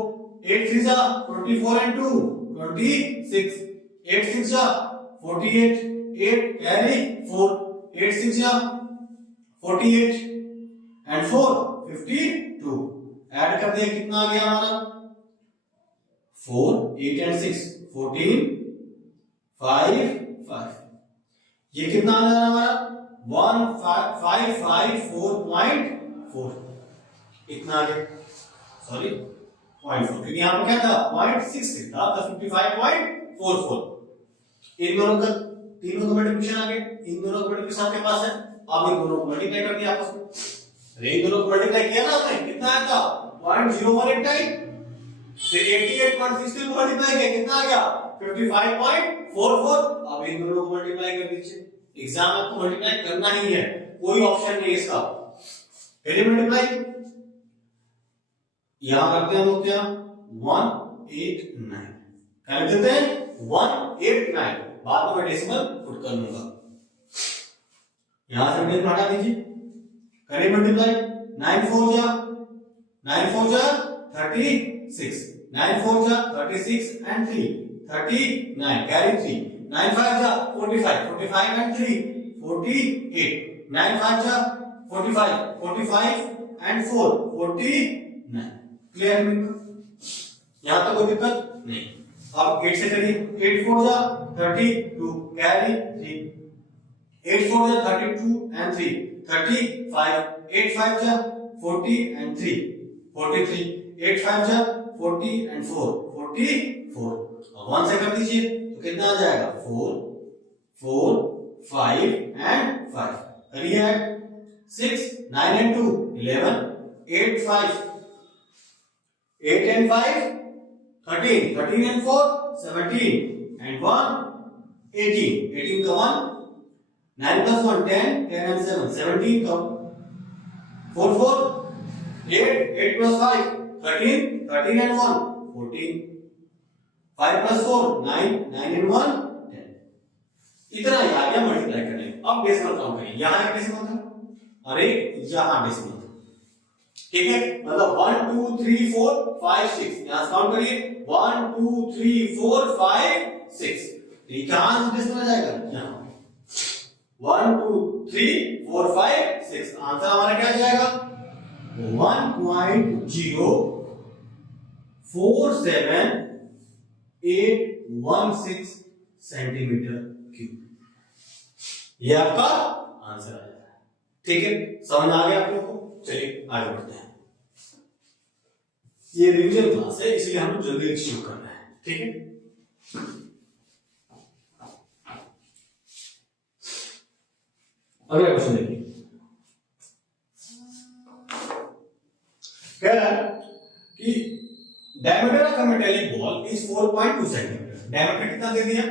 8 3 जा 24 and 2 26, 8 6 जा 48, 8 carry 4, 8 6 जा 48 and 4 52, ऐड कर दिया कितना आ गया हमारा 4 8 and 6 14 5 5, ये कितना आ रहा है हमारा 1554.4, इतना आ गया, सॉरी 0.4, क्योंकि यहां पर क्या था 0.63 था, तो 55.44, इन दोनों का तीनों का मल्टीप्लिकेशन आ गया, इन दोनों का मल्टीप्लिकेशन आपके पास है, अब इन दोनों को मल्टीप्लाई कर दिया आपस में, अरे इन दोनों को मल्टीप्लाई किया ना आपने, कितना आया था 0.0189, फिर 88.63 को मल्टीप्लाई किया कितना आ गया 55.44, अब इन दोनों को मल्टीप्लाई कर दीजिए, एग्जाम में आपको मल्टीप्लाई करना ही है, कोई ऑप्शन नहीं इसका, करिए मल्टीप्लाई, यहां रखते हैं हम लोग क्या 189, कर देते हैं 189, बाद में डेसिमल पुट कर लूंगा, यहां से डेसिमल हटा दीजिए, करिए मल्टीप्लाई, 9 4 जा 36, 9 4 जा 36 and 3 39, carry 3, 9 5 जा 45, 45 and 3 48, 9 5 जा 45, 45 and 4 49, क्लियर है, यहां तक कोई दिक्कत नहीं। अब 8 से करिए, 8 4 जा 32, कैरी 3, 8 4 जा 32 and 3 35, 8 5 जा 40 and 3 43, 8 5 जा 40 and 4 44, अब 1 से कर दीजिए तो कितना आ जाएगा 4 4 5 and 5, करिए add, 6 9 and 2 11, 8 5 8 and 5 13, 13 and 4 17 and 1 18, 18 का 1 9 plus 1 10, 10 and 7 17 का 4 4 8, 8 plus 5 13, 13 and 1 14, 5 plus 4 9, 9 and 1 10। इतना ही आ गया मल्टीप्लाई करने। अब डेसिमल काउंट करिए, यहां एक डेसिमल था और एक यहां डेसिमल था, ठीक है। मतलब 1 2 3 4 5 6 यहां काउंट करिए 1 2 3 4 5 6। ये कहां से डेसिमल आ जाएगा, यहां 1 2 3 4 5 6। आंसर हमारा क्या आ जाएगा 1.047816 सेंटीमीटर क्यूब। ये आपका आंसर आ जाएगा, ठीक है। समझ आ गया आप लोगों को? चलिए आगे बढ़ते हैं। ये रिवीजन क्लास है इसलिए हम जल्दी शुरू कर रहे हैं, ठीक है। अगला क्वेश्चन देखिए, कह रहा है कि diameter of a metallic ball is 4.2 centimetre. Diameter कितना दे दिया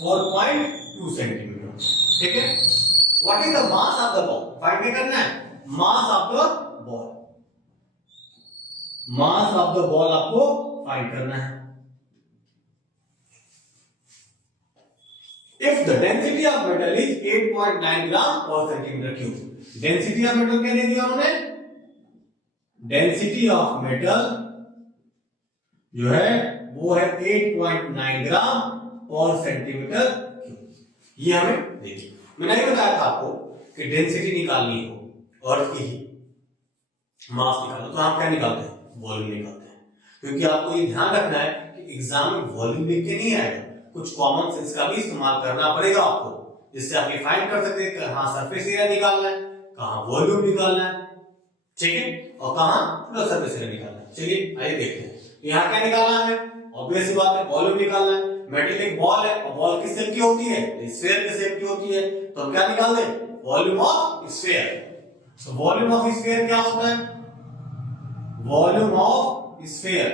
4.2 सेंटीमीटर, ठीक है। What is the mass of the ball, find करना है मास of the ball. Mass of the ball आपको फाइंड करना है। If the density of metal is 8.9 gram per centimetre cube, density of metal क्या दे दिया उन्होंने, डेंसिटी ऑफ मेटल जो है वो है 8.9 ग्राम पर सेंटीमीटर क्यूब। ये हमें देखिए, मैंने नहीं बताया था आपको कि डेंसिटी निकालनी हो अर्थ की ही मास निकालो तो हम क्या निकालते हैं, वॉल्यूम निकालते हैं। क्योंकि आपको ये ध्यान रखना है कि एग्जाम में वॉल्यूम लिख के नहीं आएगा, कुछ कॉमन सेंस का भी इस्तेमाल करना पड़ेगा आपको, जिससे आप ये फाइंड कर सकते हैं कहां सरफेस एरिया निकालना है, कहां वॉल्यूम निकालना है, ठीक है, और कहां पूरा सरफेस एरिया निकालना है। चलिए आइए देखते हैं। यहां क्या निकालना है, ऑब्वियस सी बात है वॉल्यूम निकालना है। मेटल एक बॉल है और बॉल किस शेप की होती है, स्फीयर के शेप की होती है, तो हम क्या निकाल दें, वॉल्यूम ऑफ स्फीयर। तो वॉल्यूम ऑफ स्फीयर क्या होता है, वॉल्यूम ऑफ स्फीयर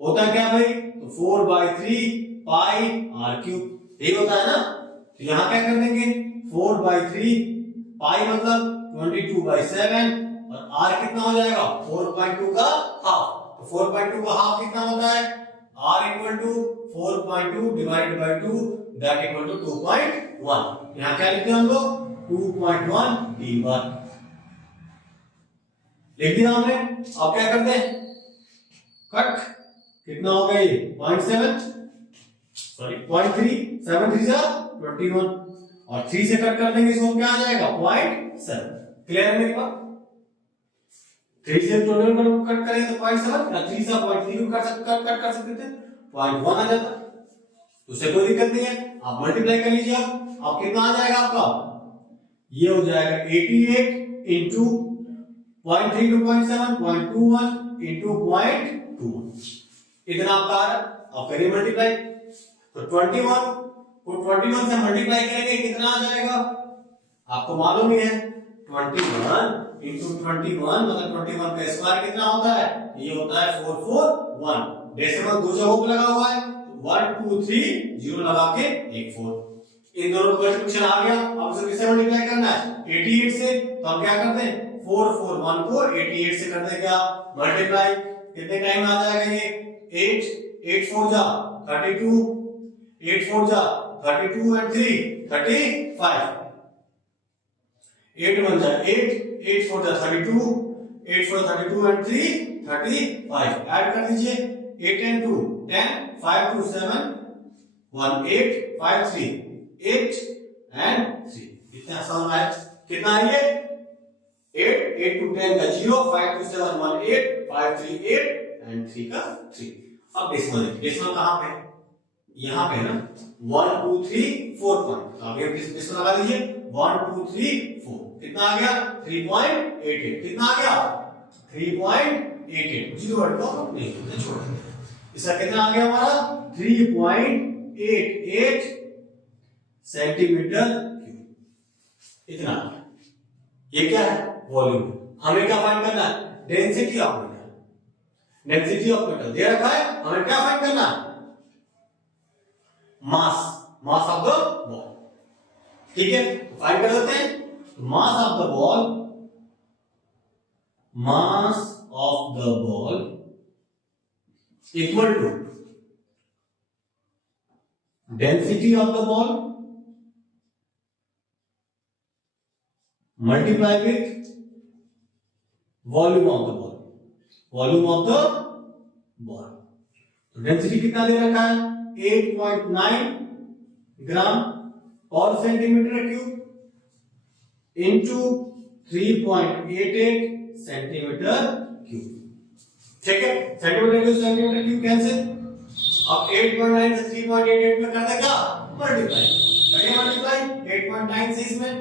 होता है क्या भाई, तो 4/3 पाई आर क्यूब, यही होता है ना। तो यहां क्या कर देंगे 4/3 पाई मतलब 22/7 और आर कितना हो जाएगा 4.2 का हाफ। तो 4.2 का हाफ कितना होता है, R equal to 4.2 divided by 2 that equal to 2.1। यहां क्या लिखते हैं हम लोग 2.1 तीन बार लिख दिया हमने। अब क्या करते हैं, कट कितना हो गया ये 0.7 सॉरी 0.3 7 3 जा 21 और 3 से कट कर देंगे इसको क्या आ जाएगा 0.7। क्लियर है मेरी बात, 3 से टोटल पर कट करें तो 0.7 या 3 से 0.3 को कट कर सकते थे 0.1 आ जाता, उससे कोई दिक्कत नहीं है। आप मल्टीप्लाई कर लीजिए। अब कितना आ जाएगा आपका, ये हो जाएगा 88 इंटू 0.3 to 0.7 0.21 इंटू 0.21 इतना आपका आ रहा है। अब करिए मल्टीप्लाई, तो 21 को 21 से मल्टीप्लाई करेंगे कितना आ जाएगा, आपको मालूम ही है 21 इंटू 21 मतलब 21 का स्क्वायर कितना होता है, ये होता है 441। डेसिमल दो जगहों पे लगा हुआ है, 1 2 3 0 लगा के 1 4, इन दोनों का मल्टीप्लिकेशन आ गया। अब इसे किससे मल्टीप्लाई करना है 88 से, तो हम क्या करते हैं 4 4 1 4 88 से करते हैं क्या मल्टीप्लाई, कितने टाइम में आ जाएगा ये 8 8 4 जा 32 8 4 जा 32 and 3 35 8 1 जा 8 8 4 जा 32 8 4 32 and 3 35 ऐड कर दीजिए 8 and 2 10 5 2 7 1 8 5 3 8 and 3 इतना आसान है। कितना है ये 8 8 to 10 का 0 5 to 7 1 8 5 3 8 and 3 का 3। अब डेसिमल डेसिमल कहां पे है, यहां पे है ना 1 2 3 4 पॉइंट, तो आगे डेसिमल लगा दीजिए 1 2 3 4 कितना आ गया 3.88 कितना आ गया 3.88 जीरो वर्ड को नहीं छोड़ देंगे। इसका कितना आ गया हमारा 3.88 सेंटीमीटर क्यूब इतना आ गया। ये क्या है वॉल्यूम, हमें क्या फाइंड करना है density of metal. Density of metal दे रखा है, हमें क्या फाइंड करना है? Mass, mass of the ball. ठीक है, तो फाइंड कर देते हैं। Mass of the ball, mass of the ball equal to density of the ball multiply with volume of the ball, volume of the ball. तो density कितना दे रखा है? 8.9 gram per centimetre cube into 3.88 centimetre cube. ठीक है, centimetre cube centimetre cube cancel. अब 8.9 से 3.88 में कर दे क्या? मल्टीप्लाई। करिए मल्टीप्लाई 8.9 से इसमें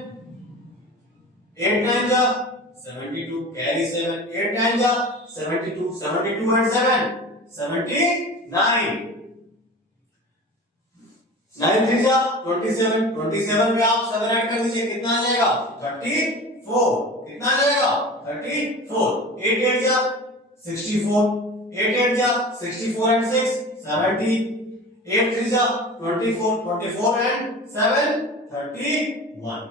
8 9 जा 72 कैरी 7 8 9 जा 72 72 एंड 7 79 9 3 जा 27 27 में आप 7 ऐड कर दीजिए, कितना आ जाएगा? 34। कितना आ जाएगा? 34। 8 8 जा 64 8 8 जा 64 एंड 6 70 8 3 जा 24 24 एंड 7 31।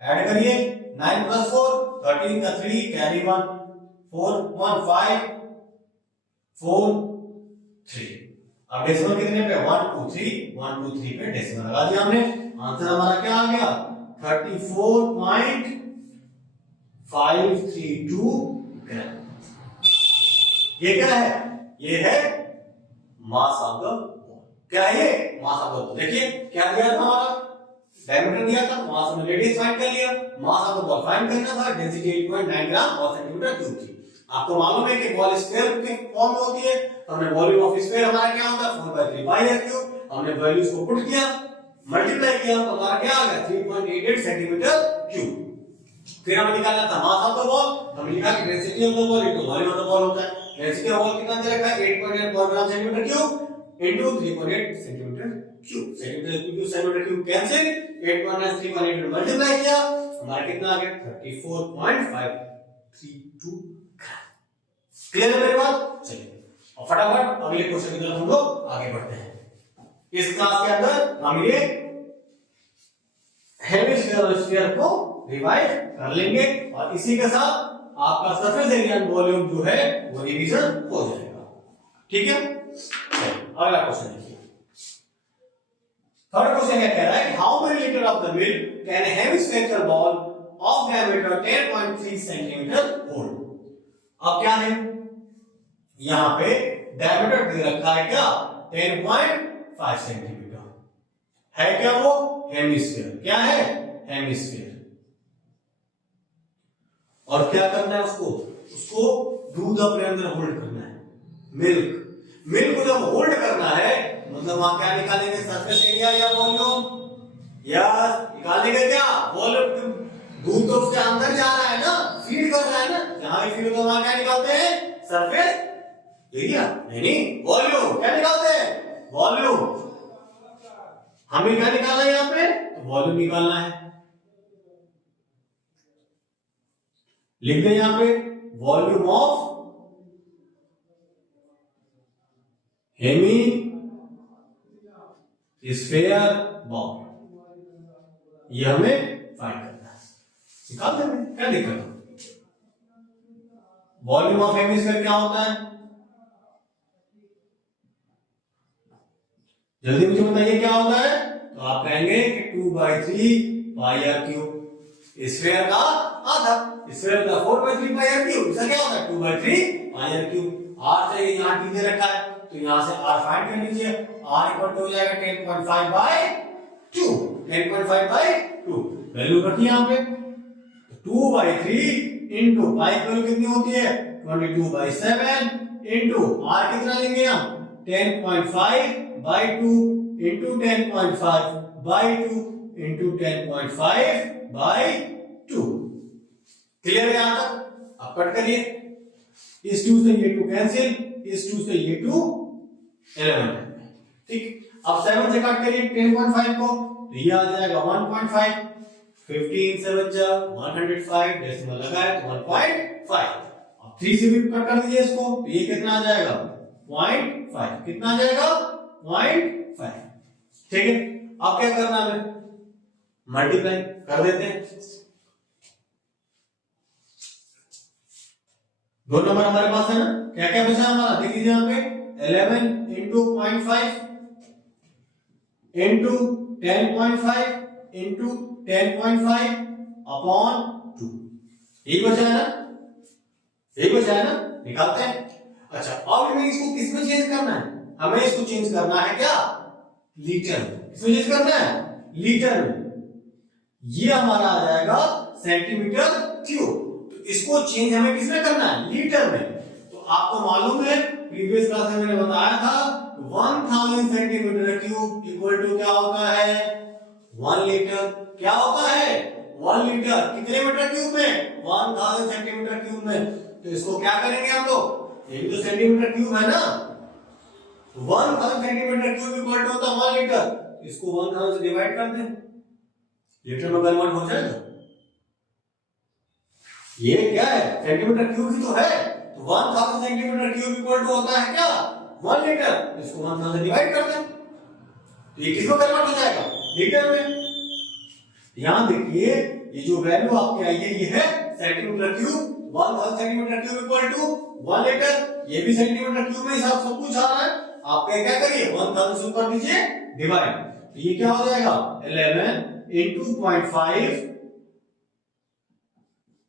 ऐड करिए 9 plus 4 13 का 3 कैरी 1 4 1 5 4 3। अब डेसिमल कितने पे? 1 2 3 1 2 3 पे डेसिमल लगा दिया हमने। आंसर हमारा क्या आ गया? 34.532 ग्राम। ये क्या है? ये है मास ऑफ द बॉल। क्या है ये? मास ऑफ द बॉल। देखिए क्या दिया था हमारा? डायमीटर दिया था, मास हमने रेडियस फाइंड कर लिया, मास ऑफ द बॉल फाइंड करना था, density 8.9 gram per centimetre cube थी। आपको मालूम है कि बॉल स्फीयर के फॉर्म में होती है, तो हमने वॉल्यूम ऑफ स्फीयर हमारा क्या होता है? 4/3 पाई आर क्यूब। हमने वैल्यूज को पुट किया, मल्टीप्लाई किया, तो हमारा क्या आ गया? 3.88 सेंटीमीटर क्यूब। फिर हमें निकालना था मास ऑफ द बॉल। हमने लिखा कि density of the ball into volume of the ball होता है। डेंसिटी ऑफ बॉल कितना दे रखा है? 8.9 पर gram centimetre cube into 3.8 centimetre cube. Centimetre cube centimetre cube cancel, 8.9 3.8 multiply किया, हमारा कितना आ गया? 34.532 ग्राम। क्लियर है मेरी बात? चलिए और फटाफट अगले क्वेश्चन की तरफ हम लोग आगे बढ़ते हैं। इस क्लास के अंदर हम ये हेमिस्फीयर और स्फीयर को रिवाइज कर लेंगे और इसी के साथ आपका सरफेस एरिया एंड वॉल्यूम जो है वो रिवीजन हो जाएगा। ठीक है, अगला क्वेश्चन देखिए। थर्ड क्वेश्चन क्या कह रहा है? How many litre of the milk can a hemispherical ball of diameter 10.3 centimetre hold? अब क्या है? यहां पे डायमीटर दे रखा है क्या? 10.5 सेंटीमीटर है। क्या वो? हेमिस्फीयर। क्या है? हेमिस्फीयर। और क्या करना है उसको? उसको दूध अपने अंदर होल्ड करना है, मिल्क। मिल्क को जब होल्ड करना है मतलब वहां क्या निकालेंगे? सरफेस एरिया या वॉल्यूम? यस, निकालेंगे क्या? वॉल्यूम। दूध तो उसके अंदर जा रहा है ना, फीड कर रहा है ना, जहां भी फीड होगा वहां क्या निकालते हैं? Surface area. नहीं, वॉल्यूम। क्या निकालते हैं? वॉल्यूम। हमें क्या निकालना है यहां पे? तो वॉल्यूम निकालना है। लिख दें यहां पे वॉल्यूम ऑफ हेमिस्फीयर बॉल। ये हमें फाइंड करना है, निकाल देंगे, क्या दिक्कत है? वॉल्यूम ऑफ हेमिस्फीयर क्या होता है? जल्दी मुझे बताइए क्या होता है? तो आप कहेंगे कि 2/3 पाई आर क्यूब। स्फीयर का आधा, स्फीयर का 4/3 पाई आर क्यूब। इसका क्या होता है? 2/3 पाई आर क्यूब। आर चाहिए, यहां टी दे रखा है तो यहां से r फाइंड कर लीजिए। r इक्वल टू हो जाएगा 10.5/2। 10.5/2 वैल्यू रखिए यहां पे। 2/3 इनटू पाई की वैल्यू कितनी होती है? 22/7 इनटू r कितना लेंगे हम? 10.5/2 इनटू 10.5/2 इनटू 10.5/2। क्लियर है यहां तक? अब कट करिए, इस 2 से ये 2 कैंसिल, इस 2 से ये 2 11। ठीक, अब 7 से कट करिए 10.5 को तो ये आ जाएगा 1.5। 15 7 जा 105 डेसिमल लगाए तो 1.5। अब अब 3 से भी कट कर दीजिए इसको, तो ये कितना आ जाएगा 0.5, कितना आ जाएगा 0.5। ठीक है, अब क्या करना है, मल्टीप्लाई कर देते हैं। दो नंबर हमारे पास है ना, क्या क्या बचा हमारा, देख लीजिए यहाँ पे 11 इंटू 0.5 इंटू 10.5 इंटू 10.5 अपॉन 2, यही बचा है ना, यही बचा है ना, निकालते हैं। अच्छा, अब हमें इसको किस में चेंज करना है, हमें इसको चेंज करना है क्या, लीटर में। इसमें चेंज करना है लीटर में, ये हमारा आ जाएगा सेंटीमीटर क्यूब। तो इसको चेंज हमें किसमें करना है, लीटर में। तो आपको मालूम है प्रीवियस क्लास में मैंने बताया था 1000 सेंटीमीटर क्यूब इक्वल टू क्या होता है 1 लीटर। क्या होता है 1 लीटर, कितने मीटर क्यूब में, 1000 सेंटीमीटर क्यूब में। तो इसको क्या करेंगे हम लोग, ये भी तो सेंटीमीटर क्यूब है ना, 1000 सेंटीमीटर क्यूब इक्वल टू होता है 1 लीटर। इसको 1000 से डिवाइड कर दें, लीटर में कन्वर्ट हो जाएगा। ये क्या है, सेंटीमीटर क्यूब ही तो है, तो 1000 सेंटीमीटर क्यूब इक्वल टू होता है क्या 1 लीटर। इसको 1000 से डिवाइड कर दें, तो ये किसमें कन्वर्ट हो जाएगा, लीटर में। यहां देखिए ये जो वैल्यू आपकी आई है ये है centimetre cube, 1000 centimetre cube equal to 1 litre. ये भी सेंटीमीटर क्यूब में हिसाब सब कुछ आ रहा है। आप क्या करिए 1000 से ऊपर दीजिए डिवाइड, तो ये क्या हो जाएगा 11 into 0.5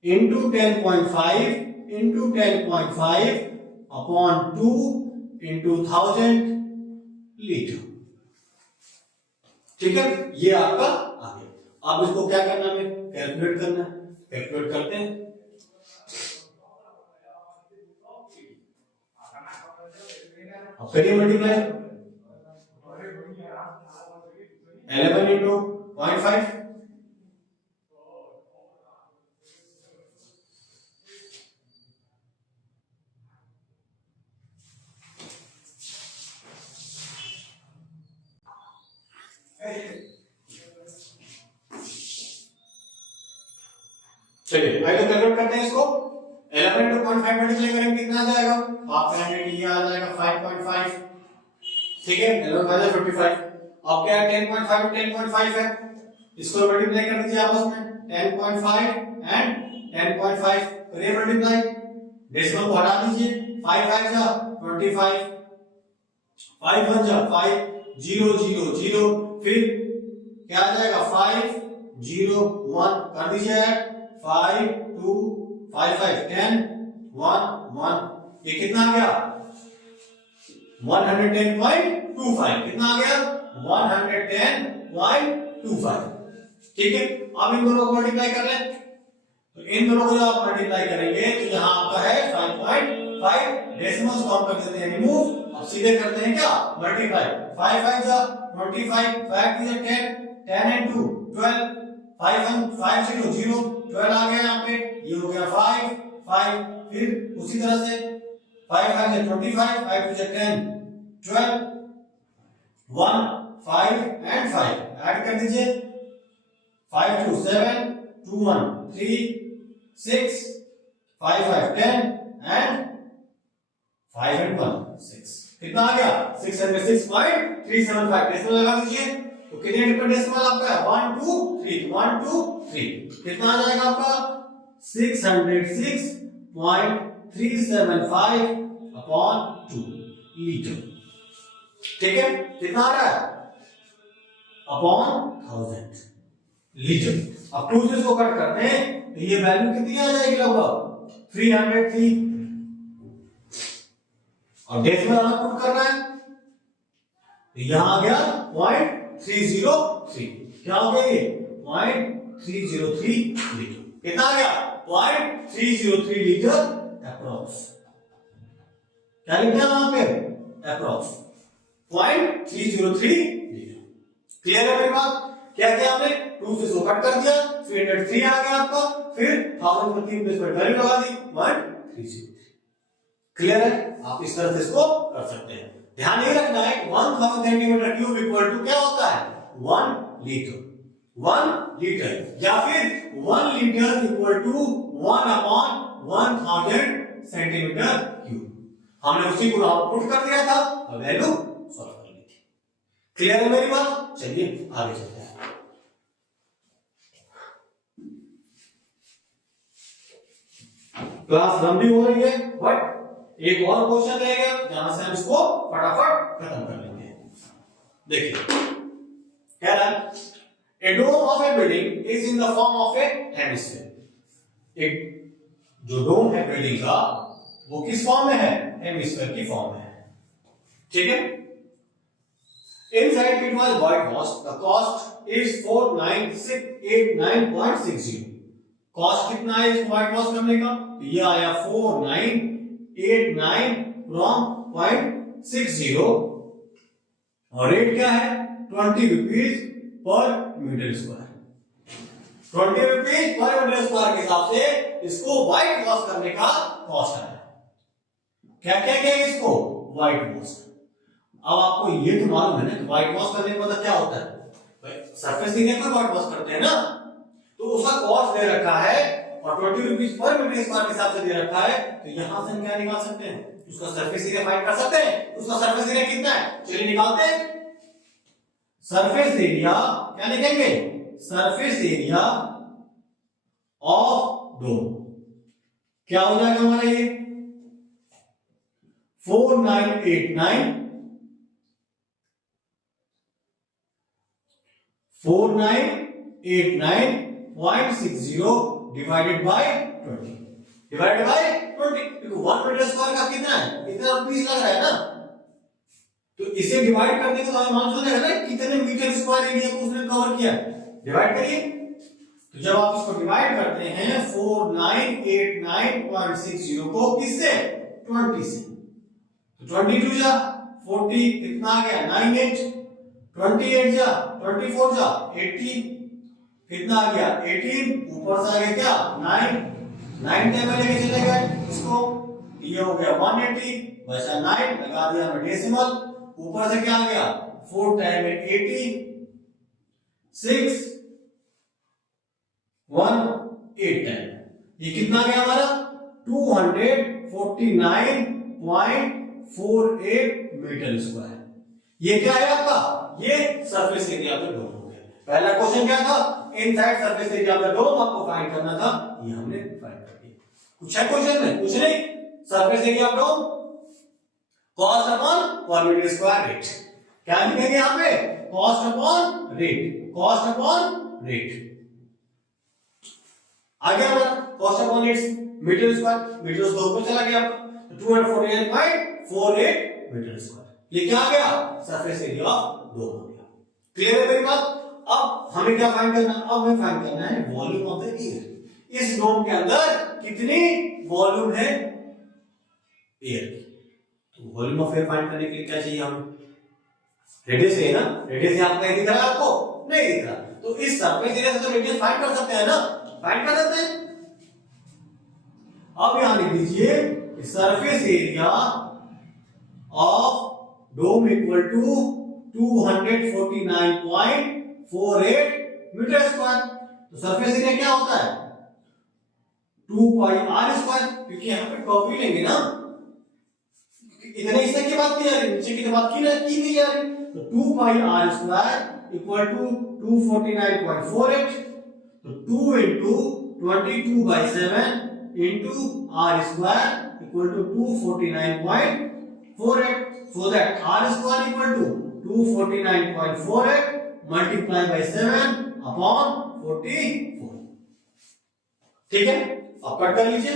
into 10.5 into 10.5 upon 2 into 1000 litre. ठीक है, ये आपका आ गया। अब इसको क्या करना है, कैलकुलेट करना है, कैलकुलेट करते हैं। अब करिए मल्टीप्लाई, 11 इंटू 0.5 चलिए आइए कैलकुलेट करते हैं इसको। 11 इंटू 0.5 मल्टीप्लाई करेंगे कितना आ जाएगा, आप कहेंगे कि ये आ जाएगा 5.5। ठीक है, 11 5 55। अब क्या है 10.5 10.5 है, इसको मल्टीप्लाई कर दीजिए आपस में, 10.5 एंड 10.5 करिए मल्टीप्लाई, डेसिमल को हटा दीजिए, 5 5 जा 25, 5 1 जा 5, 0 0 0, फिर क्या आ जाएगा 5 0 1 कर दीजिए, 5 2 5 5 10 1 1, ये कितना आ गया 110.25, कितना आ गया 110.25। ठीक है, अब इन दोनों को मल्टीप्लाई कर लें, तो इन दोनों को जब आप मल्टीप्लाई करेंगे तो यहां आपका है 5.5, डेसिमल्स को हम कर देते हैं रिमूव। अब सीधे करते हैं क्या मल्टीप्लाई, 5 5 जा 25, 5 2 10, 10 and 2 12, 5 1 5 0 0, 12 आ गया यहाँ पे, ये हो गया 5 5, फिर उसी तरह से 5 5 से 25, 5 2 10 12, 1 5 and 5 ऐड कर दीजिए, 5 2 7 2 1 3 6 5 5 10 and 5 and 1 6, कितना आ गया 606.375। डेसिमल लगा दीजिए, तो कितने डिफरेंट डेसिमल आपका है 1 2 3, 1 2 3, कितना आ जाएगा आपका 606.375 अपॉन 2 लीटर। ठीक है, कितना आ रहा है अपॉन 1000 लीटर। अब 2 से इसको कट करते हैं तो ये वैल्यू कितनी आ जाएगी लगभग 303, और डेसिमल अलग पुट करना है, तो यहां आ गया 0.303, क्या हो गया ये 0.303 लीटर, कितना आ गया 0.303 लीटर अप्रोक्स। क्या लिखना है वहां पे अप्रोक्स 0.303 लीटर। क्लियर है मेरी बात, क्या किया हमने 2 से 100 कट कर दिया, 303 आ गया आपका, फिर 1000 पर 3 प्लेस पर वैल्यू लगा दी 1.303। क्लियर है, आप इस तरह से इसको कर सकते हैं। ध्यान ये रखना है 1000 सेंटीमीटर क्यूब इक्वल टू क्या होता है 1 लीटर, 1 लीटर, या फिर 1 litre equal to 1 upon 1000 centimetre cube. हमने उसी को आउटपुट कर दिया था, अब वैल्यू सॉल्व कर ली थी। क्लियर है मेरी बात? चलिए आगे चलते हैं। क्लास लंबी हो रही है, बट एक और क्वेश्चन रहेगा जहां से हम इसको फटाफट खत्म कर लेंगे। देखिए कह रहा है A dome of a building is in the form of a hemisphere. एक जो डोम है बिल्डिंग का वो किस फॉर्म में है? हेमिस्फीयर की फॉर्म में है। ठीक है। Inside it was whitewashed. The cost is 49,689.60. Cost कितना है इसको व्हाइट वॉश करने का? तो ये आया 4989 फ्रॉम 0.60 और रेट क्या है? 20 rupees per metre square. 20 rupees per metre square के हिसाब से इसको व्हाइट वॉश करने का कॉस्ट है। क्या क्या क्या इसको? White wash. अब आपको ये तो मालूम है ना कि व्हाइट वॉश करने का मतलब क्या होता है? सरफेस एरिया को व्हाइट वॉश करते हैं ना, तो उसका कॉस्ट दे रखा है और 20 रुपीज पर मीटर स्क्वायर के हिसाब से दे रखा है, तो यहां से हम क्या निकाल सकते हैं? उसका सरफेस एरिया फाइंड कर सकते हैं। उसका सरफेस एरिया कितना है? चलिए निकालते हैं। सरफेस एरिया क्या लिखेंगे? सरफेस एरिया ऑफ डोम क्या हो जाएगा हमारा? ये 4989.60 डिवाइडेड बाय 20 डिवाइडेड बाय 20। देखो 1 मीटर स्क्वायर का कितना है? इतना रुपीस लग रहा है ना, तो इसे डिवाइड करने के तो हमें मालूम चल जाएगा ना कितने मीटर स्क्वायर एरिया को उसने कवर किया। डिवाइड करिए, तो जब आप इसको डिवाइड करते हैं 4989.60 को किससे? 20 से, तो 22 जा 40 कितना आ गया? 98। 28 जा 24 जा 80 कितना आ गया? 18। ऊपर से आ गया क्या? 9 टाइम में लेके चले गए इसको, ये हो गया 180 बचा 9 लगा दिया हमने डेसिमल, ऊपर से क्या आ गया? 4 टाइम में 80 6 1 8 टाइम, ये कितना आ गया हमारा? 249.48 मीटर स्क्वायर। ये क्या है आपका? ये सरफेस एरिया पे डोम हो गया। पहला क्वेश्चन क्या था? इनसाइड सरफेस एरिया पे डोम आपको फाइंड करना था, ये हमने फाइंड कर दिया। कुछ है क्वेश्चन में? कुछ नहीं। Surface area of dome cost upon per metre square rate. क्या लिखेंगे यहां पे? Cost upon rate, cost upon rate आ गया हमारा। Cost upon rate metre square, metre square ऊपर चला गया आपका, तो 249.48 मीटर स्क्वायर। ये क्या आ गया? सरफेस एरिया ऑफ डोम हो गया। क्लियर है मेरी बात? अब हमें क्या फाइंड करना है? अब हमें फाइंड करना है वॉल्यूम ऑफ द एयर। इस डोम के अंदर कितनी वॉल्यूम है एयर की? तो वॉल्यूम ऑफ एयर फाइंड करने के लिए क्या चाहिए हमें? रेडियस है ना। रेडियस यहां पे दिख रहा है आपको? नहीं दिख रहा, तो इस सरफेस एरिया से तो रेडियस फाइंड कर सकते हैं ना, फाइंड कर देते हैं। अब यहां लिख दीजिए surface area of dome equal to 249.48 metre square. तो सरफेस एरिया क्या होता है? 2 पाई आर स्क्वायर, क्योंकि यहां पे टॉप ही लेंगे ना, इतने हिस्से की बात की जा रही है, नीचे की बात की नहीं जा रही। तो 2 pi are square equal to 249.48, तो 2 into 22/7 into r square equal to 249.48, so that r square equal to 249.48 multiplied by 7 upon 44। ठीक है, अब कट कर लीजिए।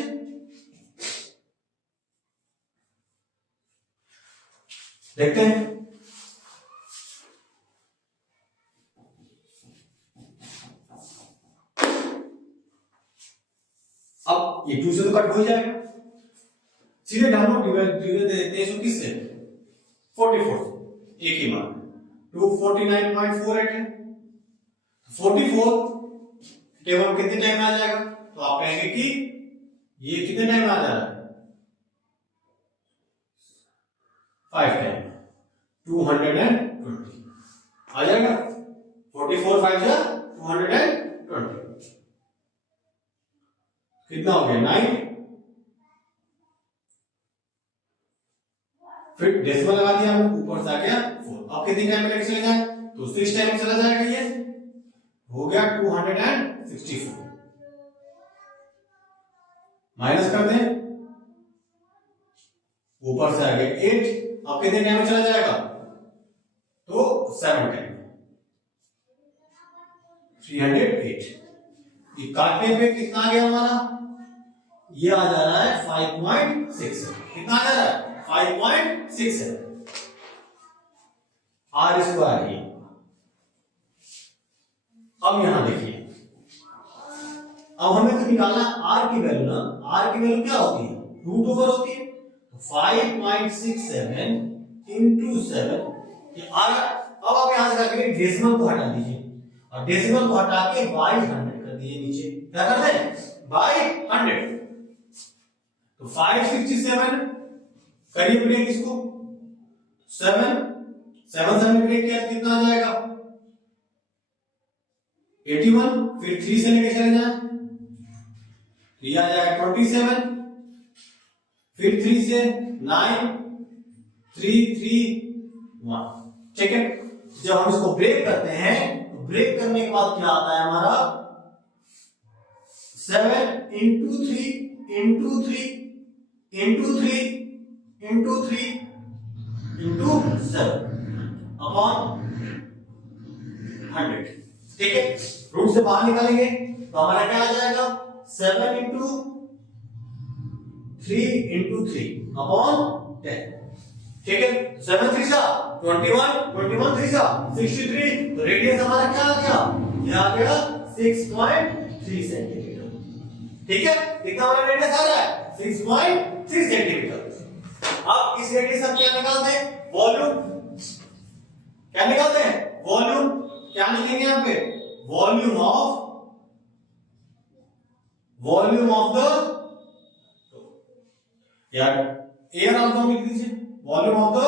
देखते हैं अब ये 2 से तो कट हो जाएगा, सीधे हम लोग डिवाइड देते हैं इसको किससे? 44 एक ही मान 249.48 है। 44 टेबल कितने टाइम में आ जाएगा? तो आप कहेंगे कि ये कितने टाइम में आ जा रहा है? 5 टाइम, 220 आ जाएगा। 44 5 जा 220 कितना हो गया? 9 फिर डेसिमल लगा दिया हमने, ऊपर से आ गया 4। अब कितनी टाइम में लेके चले जाए, तो 6 टाइम में चला जाएगा, ये हो गया 264। माइनस कर दें, ऊपर से आ गया 8। अब कितने टाइम में चला जाएगा, तो 7 टाइम, 308। ये काटने पे कितना आ गया हमारा, ये आ जा रहा है 5.67। कितना आ जा रहा है, 5.67 आर स्क्वायर। ये अब यहां देखिए, अब हमें तो निकालना आर की वैल्यू ना। आर की वैल्यू क्या होती है, रूट ओवर होती है। तो 5.67 इंटू 7 ये आर। अब आप यहां से क्या करिए, डेसिमल को हटा दीजिए, और डेसिमल को हटा के बाय 100 कर दीजिए नीचे। क्या करते हैं, बाय 100। तो 567 करिए ब्रेक इसको, 7 7 ब्रेक किया तो कितना आ जाएगा, 81। फिर 3 से लेके चले जाए, तो ये आ जाएगा 27। फिर 3 से 9, 3 3 1। ठीक है, जब हम इसको ब्रेक करते हैं तो ब्रेक करने के बाद क्या आता है हमारा, 7 into 3 into 3 into 3 into 3 into 7 upon 100। ठीक है, रूट से बाहर निकालेंगे तो हमारा क्या आ जाएगा, 7 इंटू 3 इंटू 3 अपॉन 10। ठीक है, 7 3 जा 21, 21 3 जा 63। तो रेडियस हमारा क्या आ गया, ये आ गया 6.3 सेंटीमीटर। ठीक है, कितना हमारा रेडियस आ रहा है, 6.3 सेंटीमीटर। अब इस रेडियस हम क्या निकालते हैं, वॉल्यूम। क्या निकालते हैं, वॉल्यूम। क्या लिखेंगे यहां पे, वॉल्यूम ऑफ द, यार एयर ऑफ डो लिख दीजिए, volume of the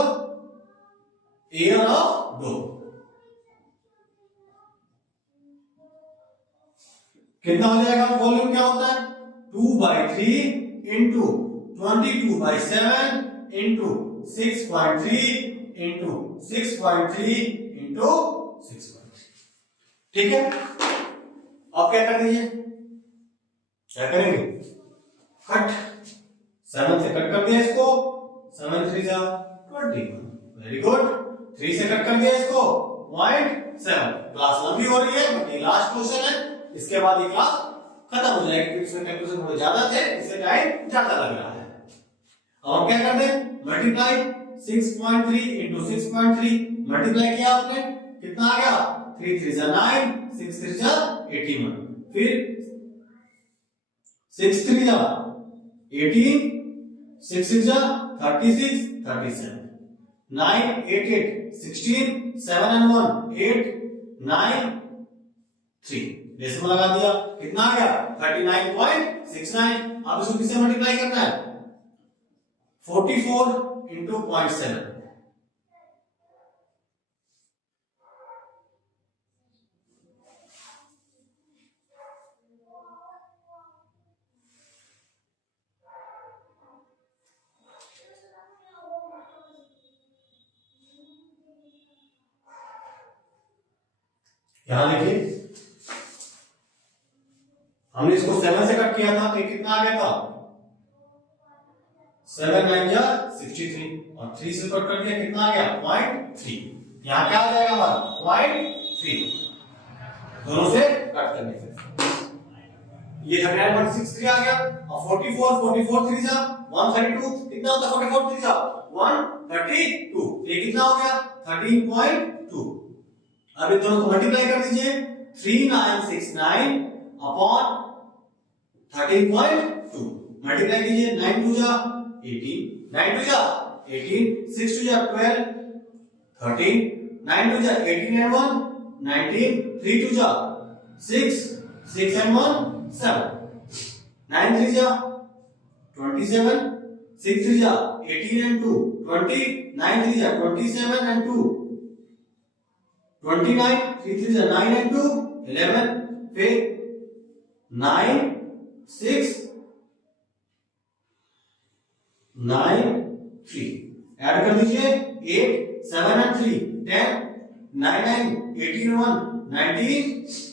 air of dome. कितना हो जाएगा, वॉल्यूम क्या होता है, 2/3 इंटू 22/7 इंटू 6.3 इंटू 6.3 इंटू 6.3। ठीक है, अब क्या कर दीजिए, क्या करेंगे, कट। 7 से कट कर दिया इसको, 7 3 जा 21। Very good. 3 से कट कर दिया इसको 0.7। क्लास लंबी हो रही है बट ये लास्ट क्वेश्चन है, इसके बाद ये क्लास खत्म हो जाएगी। इसमें कैलकुलेशन थोड़े ज्यादा थे, इससे टाइम ज्यादा लग रहा है। अब हम क्या कर दें, मल्टीप्लाई 6.3 इंटू 6.3 मल्टीप्लाई किया आपने, कितना आ गया, 3 3 जा 9, 6 3 जा 81। फिर 6 3 जा 18, 6 6 जा 36, 37, 9 8 8 16, 7 and 1 8 9 3। डेसिमल लगा दिया, कितना आ गया 39.69। अब इसको किससे मल्टीप्लाई करना है, 44 इंटू 0.7। यहां देखिए, हमने इसको 7 से कट किया था तो कितना आ गया था, 7 9 जा 63, और 3 से कट कर दिया, कितना आ गया 0.3। यहां क्या आ जाएगा हमारा 0.3, दोनों से कट करने से ये 39.63 आ गया। और 44 3 जा 132, कितना होता है 44 3 जा 132, ये कितना हो गया 13.2। अब इन दोनों को मल्टीप्लाई कर दीजिए, 3969 अपॉन 13.2 मल्टीप्लाई कीजिए, 9 2 जा 18, 9 2 जा 18, 6 2 जा 12, 13, 9 2 जा 18 and 1 19, 3 2 जा 6, 6 and 1 7, 9 3 जा 27, 6 3 जा 18 and 2 20, 9 3 जा 27 and 2 29, 3 3 जा 9 and 2 11, फिर 9 6 9 3। ऐड कर दीजिए 8 7 and 3 10 9 9 18 1 19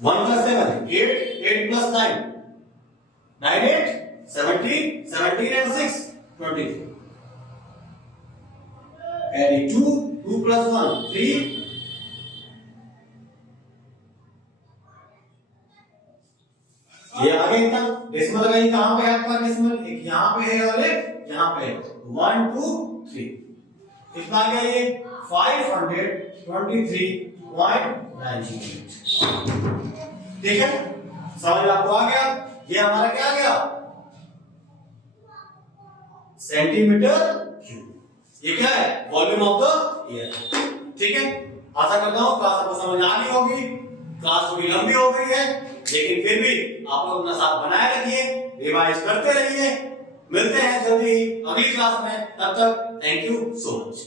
1 plus 7 8 8 plus 9 9 8 17 17 and 6 23 carry 2 2 plus 1 3 ये आगे इतना डेसिमल लगाइए कहां पे है आपका डेसिमल एक यहां पे है और एक यहां पे है 1 2 3 कितना आ गया ये 523.98 ठीक है समझ आपको आ गया ये हमारा क्या आ गया सेंटीमीटर क्यूब ये क्या है वॉल्यूम ऑफ द एयर ठीक है आशा करता हूं क्लास आपको समझ आ गई होगी क्लास थोड़ी लंबी हो गई है लेकिन फिर भी आप लोग अपना साथ बनाए रखिए रिवाइज करते रहिए मिलते हैं जल्दी ही अगली क्लास में तब तक थैंक यू सो मच